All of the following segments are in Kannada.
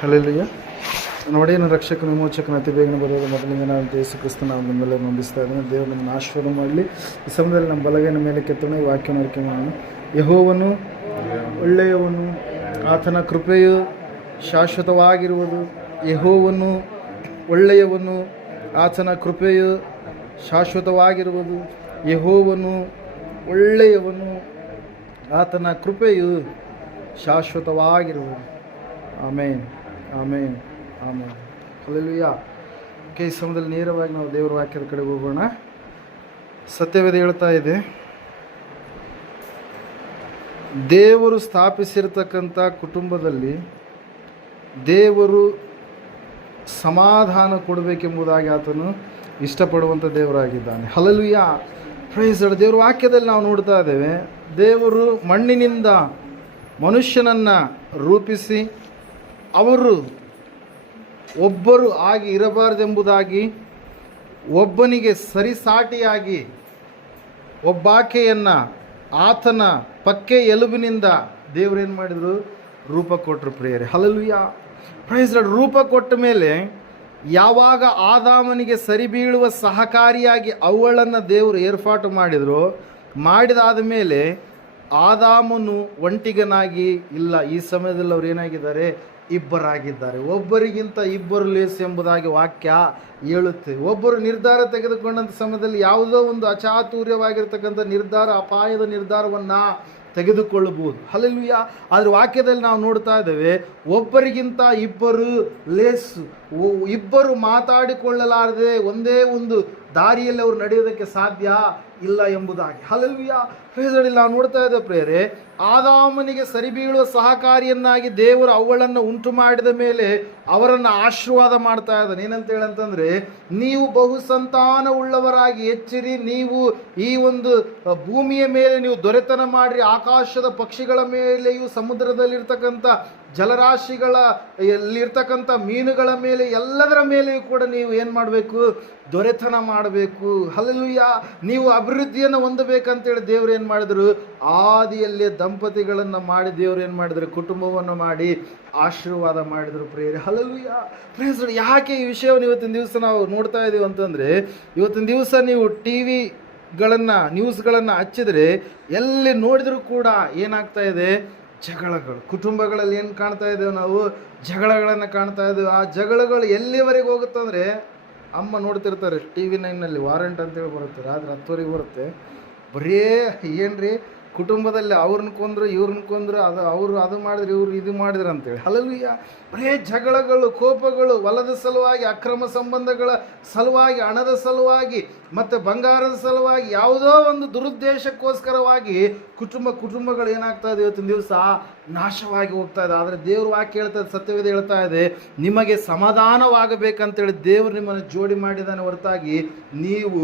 ಹಲ್ಲೆಲೂಯಾ. ನೋಡೇನು ರಕ್ಷಕನ ವಿಮೋಚಕನ ಅತಿ ಬೇಗನೆ ಬರೋದು ಮೊದಲಿಗೆ ನಾವು ಯೇಸು ಕ್ರಿಸ್ತನ ನಾವು ನಿಮ್ಮೆಲ್ಲ ನಂಬಿಸ್ತಾ ಇದ್ದೇನೆ. ದೇವರು ನಮ್ಮನ್ನು ಆಶೀರ್ವಾದ ಮಾಡಲಿ. ಈ ಸಮಯದಲ್ಲಿ ನಮ್ಮ ಬಲಗೈನ ಮೇಲೆ ಕೆತ್ತೋಣ. ಈ ವಾಕ್ಯವನ್ನು ಅರಿಕೆ ಮಾಡೋಣ. ಯೆಹೋವನು ಒಳ್ಳೆಯವನು, ಆತನ ಕೃಪೆಯು ಶಾಶ್ವತವಾಗಿರುವುದು. ಯೆಹೋವನು ಒಳ್ಳೆಯವನು, ಆತನ ಕೃಪೆಯು ಶಾಶ್ವತವಾಗಿರುವುದು. ಯೆಹೋವನು ಒಳ್ಳೆಯವನು, ಆತನ ಕೃಪೆಯು ಶಾಶ್ವತವಾಗಿರುವುದು. ಆಮೇನ್, ಆಮೇನ್, ಆಮೇನ್. ಹಲ್ಲೆಲೂಯಾ. ಈ ಸಮಯದಲ್ಲಿ ನೇರವಾಗಿ ನಾವು ದೇವರ ವಾಕ್ಯದ ಕಡೆಗೆ ಹೋಗೋಣ. ಸತ್ಯವೇದ ಹೇಳ್ತಾ ಇದೆ, ದೇವರು ಸ್ಥಾಪಿಸಿರ್ತಕ್ಕಂಥ ಕುಟುಂಬದಲ್ಲಿ ದೇವರು ಸಮಾಧಾನ ಕೊಡಬೇಕೆಂಬುದಾಗಿ ಆತನು ಇಷ್ಟಪಡುವಂಥ ದೇವರಾಗಿದ್ದಾನೆ. ಹಲ್ಲೆಲೂಯಾ. Praise Lord. ದೇವರ ವಾಕ್ಯದಲ್ಲಿ ನಾವು ನೋಡ್ತಾ ಇದ್ದೇವೆ, ದೇವರು ಮಣ್ಣಿನಿಂದ ಮನುಷ್ಯನನ್ನು ರೂಪಿಸಿ ಅವರು ಒಬ್ಬರು ಆಗಿ ಇರಬಾರದೆಂಬುದಾಗಿ ಒಬ್ಬನಿಗೆ ಸರಿಸಾಟಿಯಾಗಿ ಒಬ್ಬಾಕೆಯನ್ನು ಆತನ ಪಕ್ಕೆ ಎಲುಬಿನಿಂದ ದೇವರೇನು ಮಾಡಿದರು? ರೂಪ ಕೊಟ್ಟರು. ಪ್ರಿಯರೇ, ಹಲ್ಲೆಲೂಯಾ. Praise lord. ರೂಪ ಕೊಟ್ಟ ಮೇಲೆ ಯಾವಾಗ ಆದಾಮನಿಗೆ ಸರಿ ಬೀಳುವ ಸಹಕಾರಿಯಾಗಿ ಅವುಗಳನ್ನು ದೇವರು ಏರ್ಪಾಟು ಮಾಡಿದರು, ಮಾಡಿದಾದ ಮೇಲೆ ಆದಾಮನು ಒಂಟಿಗನಾಗಿ ಇಲ್ಲ. ಈ ಸಮಯದಲ್ಲಿ ಅವ್ರು ಏನಾಗಿದ್ದಾರೆ? ಇಬ್ಬರಾಗಿದ್ದಾರೆ. ಒಬ್ಬರಿಗಿಂತ ಇಬ್ಬರು ಲೇಸು ಎಂಬುದಾಗಿ ವಾಕ್ಯ ಹೇಳುತ್ತೆ. ಒಬ್ಬರು ನಿರ್ಧಾರ ತೆಗೆದುಕೊಂಡಂಥ ಸಮಯದಲ್ಲಿ ಯಾವುದೋ ಒಂದು ಅಚಾತುರ್ಯವಾಗಿರ್ತಕ್ಕಂಥ ನಿರ್ಧಾರ, ಅಪಾಯದ ನಿರ್ಧಾರವನ್ನು ತೆಗೆದುಕೊಳ್ಳಬಹುದು. ಹಲ್ಲೆಲೂಯಾ. ಆದರೆ ವಾಕ್ಯದಲ್ಲಿ ನಾವು ನೋಡ್ತಾ ಇದ್ದೇವೆ, ಒಬ್ಬರಿಗಿಂತ ಇಬ್ಬರು ಲೇಸು, ಇಬ್ಬರು ಮಾತಾಡಿಕೊಳ್ಳಲಾರದೆ ಒಂದೇ ಒಂದು ದಾರಿಯಲ್ಲಿ ಅವರು ನಡೆಯೋದಕ್ಕೆ ಸಾಧ್ಯ ಇಲ್ಲ ಎಂಬುದಾಗಿ. ಹಲ್ಲೆಲೂಯಾ. ಪ್ರೇಸಲ್ಲಿ ನಾವು ನೋಡ್ತಾ ಇದ್ದೇವೆ ಪ್ರೇರೆ, ಆದಾಮನಿಗೆ ಸರಿ ಬೀಳುವ ಸಹಕಾರಿಯನ್ನಾಗಿ ದೇವರು ಅವುಗಳನ್ನು ಉಂಟು ಮಾಡಿದ ಮೇಲೆ ಅವರನ್ನು ಆಶೀರ್ವಾದ ಮಾಡ್ತಾ ಇದ್ದಾನೆ. ಏನಂತ ಹೇಳಂತಂದರೆ, ನೀವು ಬಹು ಸಂತಾನ ಉಳ್ಳವರಾಗಿ ಹೆಚ್ಚಿರಿ, ನೀವು ಈ ಒಂದು ಭೂಮಿಯ ಮೇಲೆ ನೀವು ದೊರೆತನ ಮಾಡಿರಿ, ಆಕಾಶದ ಪಕ್ಷಿಗಳ ಮೇಲೆಯೂ ಸಮುದ್ರದಲ್ಲಿರ್ತಕ್ಕಂಥ ಜಲರಾಶಿಗಳಲ್ಲಿರ್ತಕ್ಕಂಥ ಮೀನುಗಳ ಮೇಲೆ ಎಲ್ಲದರ ಮೇಲೆಯೂ ಕೂಡ ನೀವು ಏನು ಮಾಡಬೇಕು? ದೊರೆತನ ಮಾಡಬೇಕು. ಹಲ್ಲೆಲೂಯಾ. ನೀವು ಅಭಿವೃದ್ಧಿಯನ್ನು ಹೊಂದಬೇಕಂತೇಳಿ ದೇವರು ಏನು ಮಾಡಿದರು? ಆದಿಯಲ್ಲೇ ದಂಪತಿಗಳನ್ನು ಮಾಡಿ ದೇವರು ಏನು ಮಾಡಿದರು? ಕುಟುಂಬವನ್ನು ಮಾಡಿ ಆಶೀರ್ವಾದ ಮಾಡಿದರು. ಪ್ರೇರೆ, ಹಲ್ಲೆಲೂಯಾ. ಪ್ರೇಸ್. ಯಾಕೆ ಈ ವಿಷಯವನ್ನು ಇವತ್ತಿನ ದಿವಸ ನಾವು ನೋಡ್ತಾ ಇದ್ದೀವಿ ಅಂತಂದರೆ, ಇವತ್ತಿನ ದಿವಸ ನೀವು ನ್ಯೂಸ್ಗಳನ್ನು ಹಚ್ಚಿದರೆ ಎಲ್ಲಿ ನೋಡಿದರೂ ಕೂಡ ಏನಾಗ್ತಾ ಇದೆ? ಜಗಳಗಳು. ಕುಟುಂಬಗಳಲ್ಲಿ ಏನು ಕಾಣ್ತಾ ಇದ್ದೇವೆ ನಾವು? ಜಗಳಗಳನ್ನು ಕಾಣ್ತಾ ಇದ್ದೇವೆ. ಆ ಜಗಳಗಳು ಎಲ್ಲಿವರೆಗೆ ಹೋಗುತ್ತಂದರೆ, ಅಮ್ಮ ನೋಡ್ತಿರ್ತಾರೆ TV9ನಲ್ಲಿ ವಾರಂಟ್ ಅಂತೇಳಿ ಬರುತ್ತೆ, ರಾತ್ರಿ 10ವರೆಗೆ ಬರುತ್ತೆ. ಬರೇ ಏನ್ರಿ ಕುಟುಂಬದಲ್ಲಿ ಅವ್ರನ್ನ ಕೊಂದ್ರು ಇವ್ರನ್ನ ಕೊಂದ್ರು, ಅವರು ಅದು ಮಾಡಿದ್ರು ಇವ್ರು ಇದು ಮಾಡಿದ್ರು ಅಂತೇಳಿ. ಹಲ್ಲೆಲೂಯಾ. ಬರೇ ಜಗಳಗಳು, ಕೋಪಗಳು, ಹೊಲದ ಸಲುವಾಗಿ, ಅಕ್ರಮ ಸಂಬಂಧಗಳ ಸಲುವಾಗಿ, ಹಣದ ಸಲುವಾಗಿ ಮತ್ತು ಬಂಗಾರದ ಸಲುವಾಗಿ, ಯಾವುದೋ ಒಂದು ದುರುದ್ದೇಶಕ್ಕೋಸ್ಕರವಾಗಿ ಕುಟುಂಬಗಳು ಏನಾಗ್ತಾ ಇದೆ? ಇವತ್ತಿನ ದಿವಸ ನಾಶವಾಗಿ ಹೋಗ್ತಾ ಇದೆ. ಆದರೆ ದೇವ್ರ ವಾಕ್ಯ ಹೇಳ್ತಾ ಇದೆ, ಸತ್ಯವೇದ ಹೇಳ್ತಾ ಇದೆ, ನಿಮಗೆ ಸಮಾಧಾನವಾಗಬೇಕಂತೇಳಿ ದೇವರು ನಿಮ್ಮನ್ನು ಜೋಡಿ ಮಾಡಿದ್ದಾನೆ ಹೊರತಾಗಿ ನೀವು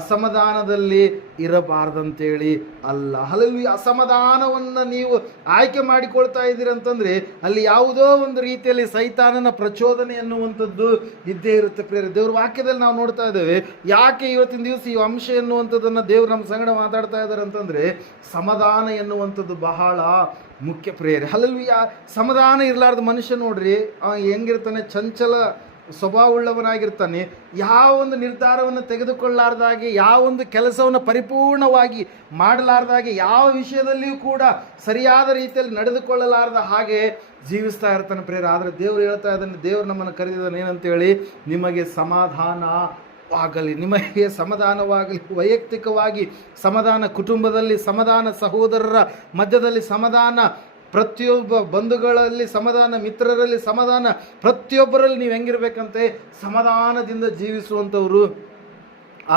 ಅಸಮಾಧಾನದಲ್ಲಿ ಇರಬಾರ್ದಂತೇಳಿ ಅಲ್ಲ. ಹಲ್ಲೆಲೂಯಾ. ಅಸಮಾಧಾನವನ್ನು ನೀವು ಆಯ್ಕೆ ಮಾಡಿಕೊಳ್ತಾ ಇದ್ದೀರಿ ಅಂತಂದರೆ ಅಲ್ಲಿ ಯಾವುದೋ ಒಂದು ರೀತಿಯಲ್ಲಿ ಸೈತಾನನ ಪ್ರಚೋದನೆ ಎನ್ನುವಂಥದ್ದು ಇದ್ದೇ ಇರುತ್ತೆ. ಪ್ರಿಯರೇ, ದೇವ್ರ ವಾಕ್ಯದಲ್ಲಿ ನಾವು ನೋಡ್ತಾ ಇದ್ದೇವೆ. ಯಾಕೆ ಇವತ್ತಿನ ದಿವಸ ಈ ಅಂಶ ಎನ್ನುವಂಥದ್ದನ್ನು ದೇವರು ನಮ್ಮ ಸಂಗಡ ಮಾತಾಡ್ತಾ ಇದ್ದಾರೆ ಅಂತಂದರೆ, ಸಮಾಧಾನ ಎನ್ನುವಂಥದ್ದು ಬಹಳ ಮುಖ್ಯ. ಪ್ರಿಯರೇ, ಹಲ್ಲೆಲೂಯಾ. ಸಮಾಧಾನ ಇರಲಾರ್ದ ಮನುಷ್ಯ ನೋಡ್ರಿ ಹೆಂಗಿರ್ತಾನೆ? ಚಂಚಲ ಸ್ವಭಾವವುಳ್ಳವನಾಗಿರ್ತಾನೆ. ಯಾವ ಒಂದು ನಿರ್ಧಾರವನ್ನು ತೆಗೆದುಕೊಳ್ಳಾರ್ದಾಗೆ, ಯಾವ ಒಂದು ಕೆಲಸವನ್ನು ಪರಿಪೂರ್ಣವಾಗಿ ಮಾಡಲಾರ್ದಾಗೆ, ಯಾವ ವಿಷಯದಲ್ಲಿಯೂ ಕೂಡ ಸರಿಯಾದ ರೀತಿಯಲ್ಲಿ ನಡೆದುಕೊಳ್ಳಲಾರ್ದ ಹಾಗೆ ಜೀವಿಸ್ತಾ ಇರ್ತಾನೆ. ಪ್ರೇರ, ಆದರೆ ದೇವರು ಹೇಳ್ತಾ ಇದ್ದಾನೆ, ದೇವರು ನಮ್ಮನ್ನು ಕರೆದಿದ್ದಾನೆ ಏನಂತೇಳಿ, ನಿಮಗೆ ಸಮಾಧಾನವಾಗಲಿ, ನಿಮಗೆ ಸಮಾಧಾನವಾಗಲಿ. ವೈಯಕ್ತಿಕವಾಗಿ ಸಮಾಧಾನ, ಕುಟುಂಬದಲ್ಲಿ ಸಮಾಧಾನ, ಸಹೋದರರ ಮಧ್ಯದಲ್ಲಿ ಸಮಾಧಾನ, ಪ್ರತಿಯೊಬ್ಬ ಬಂಧುಗಳಲ್ಲಿ ಸಮಾಧಾನ, ಮಿತ್ರರಲ್ಲಿ ಸಮಾಧಾನ, ಪ್ರತಿಯೊಬ್ಬರಲ್ಲಿ ನೀವು ಹೆಂಗಿರ್ಬೇಕಂತೆ? ಸಮಾಧಾನದಿಂದ ಜೀವಿಸುವಂಥವ್ರು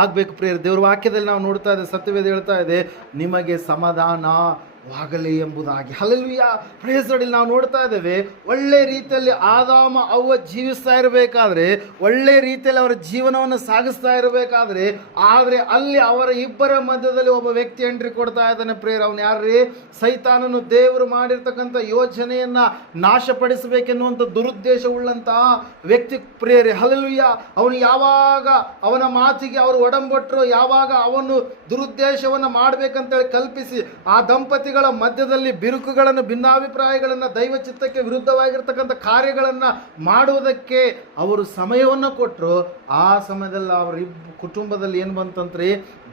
ಆಗಬೇಕು. ಪ್ರಿಯರೇ, ದೇವ್ರ ವಾಕ್ಯದಲ್ಲಿ ನಾವು ನೋಡ್ತಾ ಇದ್ದೇವೆ, ಸತ್ಯವೇದ ಹೇಳ್ತಾ ಇದೆ, ನಿಮಗೆ ಸಮಾಧಾನವಾಗಲಿ ಎಂಬುದಾಗಿ. ಹಲ್ಲೆಲೂಯಾ. Praise Lord. ನಾವು ನೋಡ್ತಾ ಇದ್ದೇವೆ, ಒಳ್ಳೆ ರೀತಿಯಲ್ಲಿ ಆದಾಮ ಅವ್ವ ಜೀವಿಸ್ತಾ ಇರಬೇಕಾದ್ರೆ, ಒಳ್ಳೆ ರೀತಿಯಲ್ಲಿ ಅವರ ಜೀವನವನ್ನು ಸಾಗಿಸ್ತಾ ಇರಬೇಕಾದ್ರೆ, ಆದರೆ ಅಲ್ಲಿ ಅವರ ಇಬ್ಬರ ಮಧ್ಯದಲ್ಲಿ ಒಬ್ಬ ವ್ಯಕ್ತಿ ಎಂಟ್ರಿ ಕೊಡ್ತಾ ಇದ್ದಾನೆ. ಪ್ರೇರ್, ಅವನು ಯಾರ್ರೀ? ಸೈತಾನನು. ದೇವರು ಮಾಡಿರ್ತಕ್ಕಂಥ ಯೋಜನೆಯನ್ನು ನಾಶಪಡಿಸಬೇಕೆನ್ನುವಂಥ ದುರುದ್ದೇಶವುಳ್ಳಂತಹ ವ್ಯಕ್ತಿ. ಪ್ರೇರೆ, ಹಲ್ಲೆಲೂಯಾ. ಅವನು ಯಾವಾಗ ಅವನ ಮಾತಿಗೆ ಅವರು ಒಡಂಬಟ್ರು, ಯಾವಾಗ ಅವನು ದುರುದ್ದೇಶವನ್ನು ಮಾಡಬೇಕಂತೇಳಿ ಕಲ್ಪಿಸಿ ಆ ದಂಪತಿಗಳ ಜಗಳಗಳ ಮಧ್ಯದಲ್ಲಿ ಬಿರುಕುಗಳನ್ನು, ಭಿನ್ನಾಭಿಪ್ರಾಯಗಳನ್ನು, ದೈವ ಚಿತ್ತಕ್ಕೆ ವಿರುದ್ಧವಾಗಿರ್ತಕ್ಕಂಥ ಕಾರ್ಯಗಳನ್ನು ಮಾಡುವುದಕ್ಕೆ ಅವರು ಸಮಯವನ್ನು ಕೊಟ್ಟರು. ಆ ಸಮಯದಲ್ಲಿ ಅವರ ಕುಟುಂಬದಲ್ಲಿ ಏನು ಬಂತಂದ್ರೆ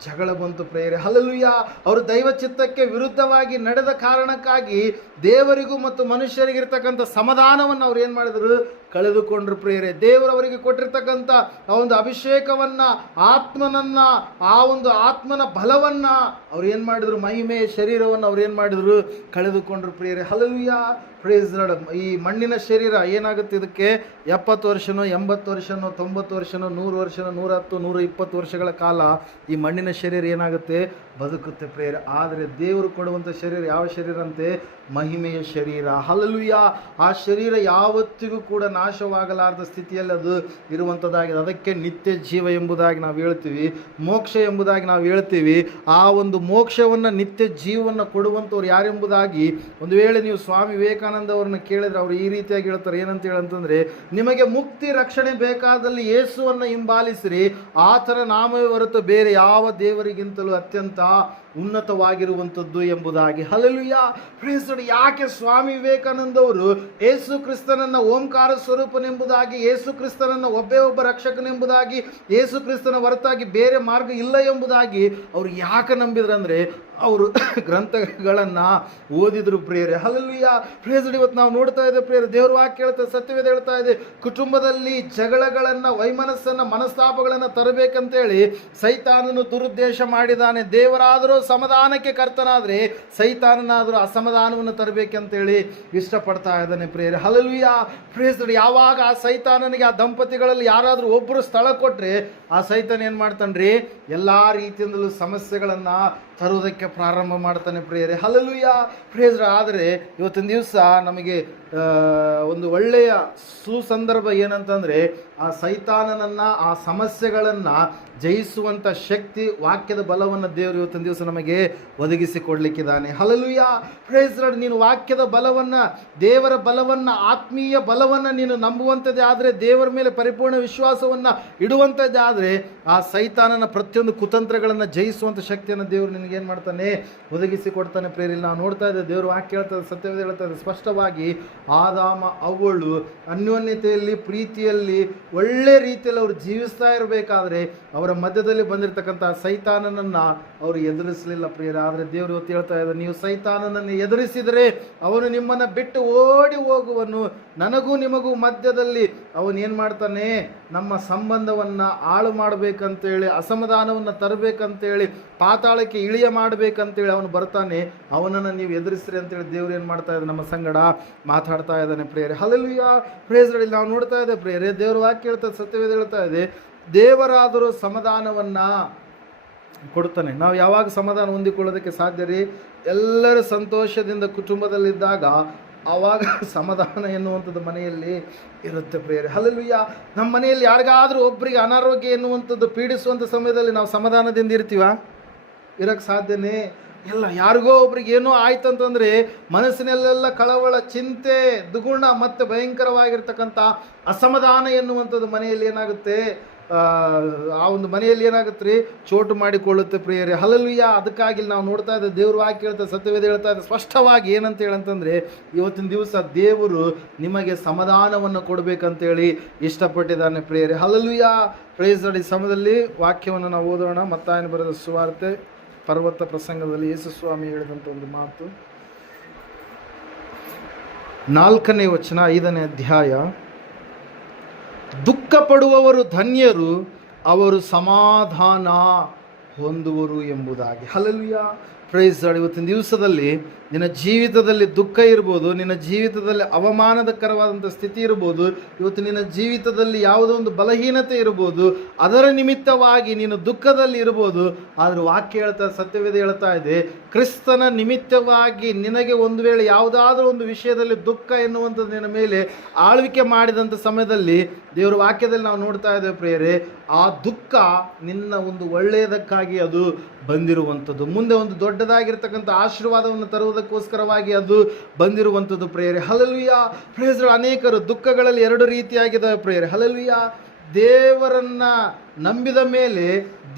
ಜಗಳ ಬಂತು ಪ್ರೇರೆ. ಹಲ್ಲೆಲೂಯಾ. ಅವರು ದೈವ ಚಿತ್ತಕ್ಕೆ ವಿರುದ್ಧವಾಗಿ ನಡೆದ ಕಾರಣಕ್ಕಾಗಿ ದೇವರಿಗೂ ಮತ್ತು ಮನುಷ್ಯರಿಗಿರ್ತಕ್ಕಂಥ ಸಮಾಧಾನವನ್ನು ಅವ್ರು ಏನು ಮಾಡಿದರು? ಕಳೆದುಕೊಂಡ್ರು ಪ್ರೇರೆ. ದೇವರವರಿಗೆ ಕೊಟ್ಟಿರ್ತಕ್ಕಂಥ ಆ ಒಂದು ಅಭಿಷೇಕವನ್ನ, ಆತ್ಮನನ್ನ, ಆ ಒಂದು ಆತ್ಮನ ಬಲವನ್ನ ಅವ್ರು ಏನು ಮಾಡಿದ್ರು? ಮಹಿಮೆಯ ಶರೀರವನ್ನು ಅವ್ರು ಏನು ಮಾಡಿದ್ರು? ಕಳೆದುಕೊಂಡ್ರು ಪ್ರೇರೆ. ಹಲ್ಲೆಲೂಯಾ. Praise Lord. ಈ ಮಣ್ಣಿನ ಶರೀರ ಏನಾಗುತ್ತೆ? ಇದಕ್ಕೆ 70 ವರ್ಷನೋ, 80 ವರ್ಷನೋ, 90 ವರ್ಷನೋ, 100 ವರ್ಷನೋ, 110, 120 ವರ್ಷಗಳ ಕಾಲ ಈ ಮಣ್ಣಿನ ಶರೀರ ಏನಾಗುತ್ತೆ? ಬದುಕುತ್ತೆ ಪ್ರೇರೆ. ಆದರೆ ದೇವರು ಕೊಡುವಂಥ ಶರೀರ ಯಾವ ಶರೀರ ಅಂತೆ? ಮಹಿಮೆಯ ಶರೀರ. ಹಲ್ಲೆಲೂಯಾ. ಆ ಶರೀರ ಯಾವತ್ತಿಗೂ ಕೂಡ ನಾಶವಾಗಲಾರದ ಸ್ಥಿತಿಯಲ್ಲಿ ಅದು ಇರುವಂಥದ್ದಾಗಿದೆ. ಅದಕ್ಕೆ ನಿತ್ಯ ಜೀವ ಎಂಬುದಾಗಿ ನಾವು ಹೇಳ್ತೀವಿ, ಮೋಕ್ಷ ಎಂಬುದಾಗಿ ನಾವು ಹೇಳ್ತೀವಿ. ಆ ಒಂದು ಮೋಕ್ಷವನ್ನು, ನಿತ್ಯ ಜೀವವನ್ನು ಕೊಡುವಂಥವ್ರು ಯಾರೆಂಬುದಾಗಿ ಒಂದು ವೇಳೆ ನೀವು ಸ್ವಾಮಿ ವಿವೇಕಾನಂದ ಅವ್ರನ್ನ ಕೇಳಿದ್ರೆ ಅವರು ಈ ರೀತಿಯಾಗಿ ಹೇಳ್ತಾರೆ. ಏನಂತ ಹೇಳಂತಂದ್ರೆ, ನಿಮಗೆ ಮುಕ್ತಿ ರಕ್ಷಣೆ ಬೇಕಾದಲ್ಲಿ ಯೇಸುವನ್ನು ಹಿಂಬಾಲಿಸಿರಿ, ಆತನ ನಾಮವೇ ಹೊರತು ಬೇರೆ ಯಾವ ದೇವರಿಗಿಂತಲೂ ಅತ್ಯಂತ ಉನ್ನತವಾಗಿರುವಂಥದ್ದು ಎಂಬುದಾಗಿ. ಹಲ್ಲೆಲೂಯಾ. Praise Lord. ಯಾಕೆ ಸ್ವಾಮಿ ವಿವೇಕಾನಂದ ಅವರು ಯೇಸು ಕ್ರಿಸ್ತನನ್ನ ಓಂಕಾರ ಸ್ವರೂಪನೆಂಬುದಾಗಿ, ಯೇಸು ಕ್ರಿಸ್ತನನ್ನ ಒಬ್ಬೇ ಒಬ್ಬ ರಕ್ಷಕನೆಂಬುದಾಗಿ, ಯೇಸು ಕ್ರಿಸ್ತನ ಹೊರತಾಗಿ ಬೇರೆ ಮಾರ್ಗ ಇಲ್ಲ ಎಂಬುದಾಗಿ ಅವರು ಯಾಕೆ ನಂಬಿದ್ರಂದ್ರೆ ಅವರು ಗ್ರಂಥಗಳನ್ನು ಓದಿದ್ರು ಪ್ರೇರೆ. ಹಲ್ಲೆಲೂಯಾ. Praise Lord. ಇವತ್ತು ನಾವು ನೋಡ್ತಾ ಇದ್ದೇವೆ ಪ್ರೇರೆ, ದೇವರು ವಾಕ್ಯ ಹೇಳ್ತಾ, ಸತ್ಯವೇದ ಹೇಳ್ತಾ ಇದೆ, ಕುಟುಂಬದಲ್ಲಿ ಜಗಳಗಳನ್ನು, ವೈಮನಸ್ಸನ್ನು, ಮನಸ್ತಾಪಗಳನ್ನು ತರಬೇಕಂತೇಳಿ ಸೈತಾನನು ದುರುದ್ದೇಶ ಮಾಡಿದ್ದಾನೆ. ದೇವರಾದರೂ ಸಮಾಧಾನಕ್ಕೆ ಕರ್ತನಾದರೆ ಸೈತಾನನಾದರೂ ಅಸಮಾಧಾನವನ್ನು ತರಬೇಕಂತೇಳಿ ಇಷ್ಟಪಡ್ತಾ ಇದ್ದಾನೆ ಪ್ರೇರೆ. ಹಲ್ಲೆಲೂಯಾ. Praise Lord. ಯಾವಾಗ ಆ ಸೈತಾನನಿಗೆ, ಆ ದಂಪತಿಗಳಲ್ಲಿ ಯಾರಾದರೂ ಒಬ್ಬರು ಸ್ಥಳ ಕೊಟ್ಟರೆ ಆ ಸೈತಾನ ಏನು ಮಾಡ್ತಾನ್ರಿ? ಎಲ್ಲ ರೀತಿಯಿಂದಲೂ ಸಮಸ್ಯೆಗಳನ್ನು ತರುವುದಕ್ಕೆ ಪ್ರಾರಂಭ ಮಾಡ್ತಾನೆ ಪ್ರೇರೆ. ಹಲ್ಲೆಲೂಯಾ. Praise Lord. ಆದರೆ ಇವತ್ತಿನ ದಿವಸ ನಮಗೆ ಒಂದು ಒಳ್ಳೆಯ ಸುಸಂದರ್ಭ ಏನಂತಂದರೆ, ಆ ಸೈತಾನನನ್ನು, ಆ ಸಮಸ್ಯೆಗಳನ್ನು ಜಯಿಸುವಂಥ ಶಕ್ತಿ, ವಾಕ್ಯದ ಬಲವನ್ನು ದೇವರು ಇವತ್ತಿನ ದಿವಸ ನಮಗೆ ಒದಗಿಸಿಕೊಡ್ಲಿಕ್ಕಿದ್ದಾನೆ. ಹಲ್ಲೆಲೂಯಾ. Praise lord. ನೀನು ವಾಕ್ಯದ ಬಲವನ್ನು, ದೇವರ ಬಲವನ್ನು, ಆತ್ಮೀಯ ಬಲವನ್ನು ನೀನು ನಂಬುವಂಥದ್ದೇ ಆದರೆ, ದೇವರ ಮೇಲೆ ಪರಿಪೂರ್ಣ ವಿಶ್ವಾಸವನ್ನು ಇಡುವಂಥದ್ದೇ ಆದರೆ, ಆ ಸೈತಾನನ ಪ್ರತಿಯೊಂದು ಕುತಂತ್ರಗಳನ್ನು ಜಯಿಸುವಂಥ ಶಕ್ತಿಯನ್ನು ದೇವರು ನಿನಗೇನು ಮಾಡ್ತಾನೆ? ಒದಗಿಸಿಕೊಡ್ತಾನೆ ಪ್ರೇರಿಲ್. ನಾವು ನೋಡ್ತಾ ಇದ್ದೇವೆ, ದೇವರು ವಾಕ್ಯ ಹೇಳ್ತದೆ, ಸತ್ಯವೇದ ಹೇಳ್ತದೆ ಸ್ಪಷ್ಟವಾಗಿ, ಆದಾಮ ಅವ್ವಳು ಅನ್ಯೋನ್ಯತೆಯಲ್ಲಿ, ಪ್ರೀತಿಯಲ್ಲಿ, ಒಳ್ಳೆ ರೀತಿಯಲ್ಲಿ ಅವರು ಜೀವಿಸ್ತಾ ಇರಬೇಕಾದ್ರೆ ಅವರ ಮಧ್ಯದಲ್ಲಿ ಬಂದಿರತಕ್ಕಂಥ ಸೈತಾನನನ್ನು ಅವರು ಎದುರಿಸಲಿಲ್ಲ ಪ್ರಿಯರೇ. ಆದರೆ ದೇವರು ಇವತ್ತು ಹೇಳ್ತಾ ಇದ್ದಾರೆ, ನೀವು ಸೈತಾನನನ್ನು ಎದುರಿಸಿದರೆ ಅವನು ನಿಮ್ಮನ್ನು ಬಿಟ್ಟು ಓಡಿ ಹೋಗುವನು. ನನಗೂ ನಿಮಗೂ ಮಧ್ಯದಲ್ಲಿ ಅವನು ಏನು ಮಾಡ್ತಾನೆ? ನಮ್ಮ ಸಂಬಂಧವನ್ನು ಹಾಳು ಮಾಡಬೇಕಂತೇಳಿ, ಅಸಮಾಧಾನವನ್ನು ತರಬೇಕಂತೇಳಿ, ಪಾತಾಳಕ್ಕೆ ಇಳಿಯ ಮಾಡಬೇಕಂತೇಳಿ ಅವನು ಬರ್ತಾನೆ. ಅವನನ್ನು ನೀವು ಎದುರಿಸ್ರಿ ಅಂತೇಳಿ ದೇವ್ರು ಏನು ಮಾಡ್ತಾ ಇದ್ದಾರೆ? ನಮ್ಮ ಸಂಗಡ ಮಾತಾಡ್ತಾ ಇದ್ದಾನೆ ಪ್ರೇಯರೇ. ಹಲ್ಲೆಲೂಯಾ. Praise Lord. ನಾವು ನೋಡ್ತಾ ಇದ್ದೇವೆ ಪ್ರೇಯರೇ, ದೇವರು ವಾಕ್ಯ ಹೇಳ್ತಾ, ಸತ್ಯವೇದ ಹೇಳ್ತಾ ಇದೆ, ದೇವರಾದರೂ ಸಮಾಧಾನವನ್ನು ಕೊಡ್ತಾನೆ. ನಾವು ಯಾವಾಗ ಸಮಾಧಾನ ಹೊಂದಿಕೊಳ್ಳೋದಕ್ಕೆ ಸಾಧ್ಯ ರೀ? ಎಲ್ಲರೂ ಸಂತೋಷದಿಂದ ಕುಟುಂಬದಲ್ಲಿದ್ದಾಗ ಆವಾಗ ಸಮಾಧಾನ ಎನ್ನುವಂಥದ್ದು ಮನೆಯಲ್ಲಿ ಇರುತ್ತೆ ಪ್ರೇಯರೇ. ಹಲ್ಲೆಲೂಯಾ. ನಮ್ಮ ಮನೆಯಲ್ಲಿ ಯಾರಿಗಾದರೂ ಒಬ್ಬರಿಗೆ ಅನಾರೋಗ್ಯ ಎನ್ನುವಂಥದ್ದು ಪೀಡಿಸುವಂಥ ಸಮಯದಲ್ಲಿ ನಾವು ಸಮಾಧಾನದಿಂದ ಇರ್ತೀವ? ಇರೋಕ್ಕೆ ಸಾಧ್ಯನೇ ಇಲ್ಲ. ಯಾರಿಗೋ ಒಬ್ರಿಗೆ ಏನೋ ಆಯ್ತು ಅಂತಂದರೆ ಮನಸ್ಸಿನಲ್ಲೆಲ್ಲ ಕಳವಳ, ಚಿಂತೆ, ದುಗುಣ ಮತ್ತು ಭಯಂಕರವಾಗಿರ್ತಕ್ಕಂಥ ಅಸಮಾಧಾನ ಎನ್ನುವಂಥದ್ದು ಮನೆಯಲ್ಲಿ ಏನಾಗುತ್ತೆ? ಆ ಒಂದು ಮನೆಯಲ್ಲಿ ಏನಾಗುತ್ತೆ ರೀ? ಚೋಟು ಮಾಡಿಕೊಳ್ಳುತ್ತೆ ಪ್ರಿಯರೇ. ಹಲ್ಲೆಲೂಯಾ. ಅದಕ್ಕಾಗಿ ನಾವು ನೋಡ್ತಾ ಇದ್ದೇವೆ, ದೇವರು ವಾಕ್ಯ ಹೇಳ್ತಾ, ಸತ್ಯವೇದ ಹೇಳ್ತಾ ಇದೆ ಸ್ಪಷ್ಟವಾಗಿ. ಏನಂತ ಹೇಳಂತಂದರೆ, ಇವತ್ತಿನ ದಿವಸ ದೇವರು ನಿಮಗೆ ಸಮಾಧಾನವನ್ನು ಕೊಡಬೇಕಂತೇಳಿ ಇಷ್ಟಪಟ್ಟಿದ್ದಾನೆ ಪ್ರಿಯರೇ. ಹಲ್ಲೆಲೂಯಾ. Praise Lord. ಈ ಸಮಯದಲ್ಲಿ ವಾಕ್ಯವನ್ನು ನಾವು ಓದೋಣ. ಮತ್ತಾಯನ ಬರೆದ ಸುವಾರ್ತೆ ಪರ್ವತ ಪ್ರಸಂಗದಲ್ಲಿ ಯೇಸು ಸ್ವಾಮಿ ಹೇಳಿದಂಥ ಒಂದು ಮಾತು, 4ನೇ ವಚನ, 5ನೇ ಅಧ್ಯಾಯ. ದುಃಖ ಪಡುವವರು ಧನ್ಯರು, ಅವರು ಸಮಾಧಾನ ಹೊಂದುವರು ಎಂಬುದಾಗಿ. ಹಲ್ಲೆಲೂಯಾ. Praise Lord. ಇವತ್ತಿನ ದಿವಸದಲ್ಲಿ ನಿನ್ನ ಜೀವಿತದಲ್ಲಿ ದುಃಖ ಇರ್ಬೋದು, ನಿನ್ನ ಜೀವಿತದಲ್ಲಿ ಅವಮಾನಕರವಾದಂಥ ಸ್ಥಿತಿ ಇರ್ಬೋದು, ಇವತ್ತು ನಿನ್ನ ಜೀವಿತದಲ್ಲಿ ಯಾವುದೋ ಒಂದು ಬಲಹೀನತೆ ಇರ್ಬೋದು, ಅದರ ನಿಮಿತ್ತವಾಗಿ ನೀನು ದುಃಖದಲ್ಲಿ ಇರ್ಬೋದು. ಆದರೆ ವಾಕ್ಯ ಹೇಳ್ತಾ, ಸತ್ಯವೇದ ಹೇಳ್ತಾ ಇದೆ, ಕ್ರಿಸ್ತನ ನಿಮಿತ್ತವಾಗಿ ನಿನಗೆ ಒಂದು ವೇಳೆ ಯಾವುದಾದ್ರೂ ಒಂದು ವಿಷಯದಲ್ಲಿ ದುಃಖ ಎನ್ನುವಂಥದ್ದು ನಿನ್ನ ಮೇಲೆ ಆಳ್ವಿಕೆ ಮಾಡಿದಂಥ ಸಮಯದಲ್ಲಿ ದೇವರ ವಾಕ್ಯದಲ್ಲಿ ನಾವು ನೋಡ್ತಾ ಇದ್ದೇವೆ ಪ್ರಿಯರೇ, ಆ ದುಃಖ ನಿನ್ನ ಒಂದು ಒಳ್ಳೆಯದಕ್ಕಾಗಿ ಅದು ಬಂದಿರುವಂಥದ್ದು, ಮುಂದೆ ಒಂದು ದೊಡ್ಡದಾಗಿರ್ತಕ್ಕಂಥ ಆಶೀರ್ವಾದವನ್ನು ತರುವುದಕ್ಕೋಸ್ಕರವಾಗಿ ಅದು ಬಂದಿರುವಂಥದ್ದು ಪ್ರಿಯರೇ. ಹಲ್ಲೆಲೂಯಾ. Praise Lord. ಅನೇಕರು ದುಃಖಗಳಲ್ಲಿ 2 ರೀತಿಯಾಗಿದ್ದಾವೆ ಪ್ರಿಯರೇ. ಹಲ್ಲೆಲೂಯಾ. ದೇವರನ್ನ ನಂಬಿದ ಮೇಲೆ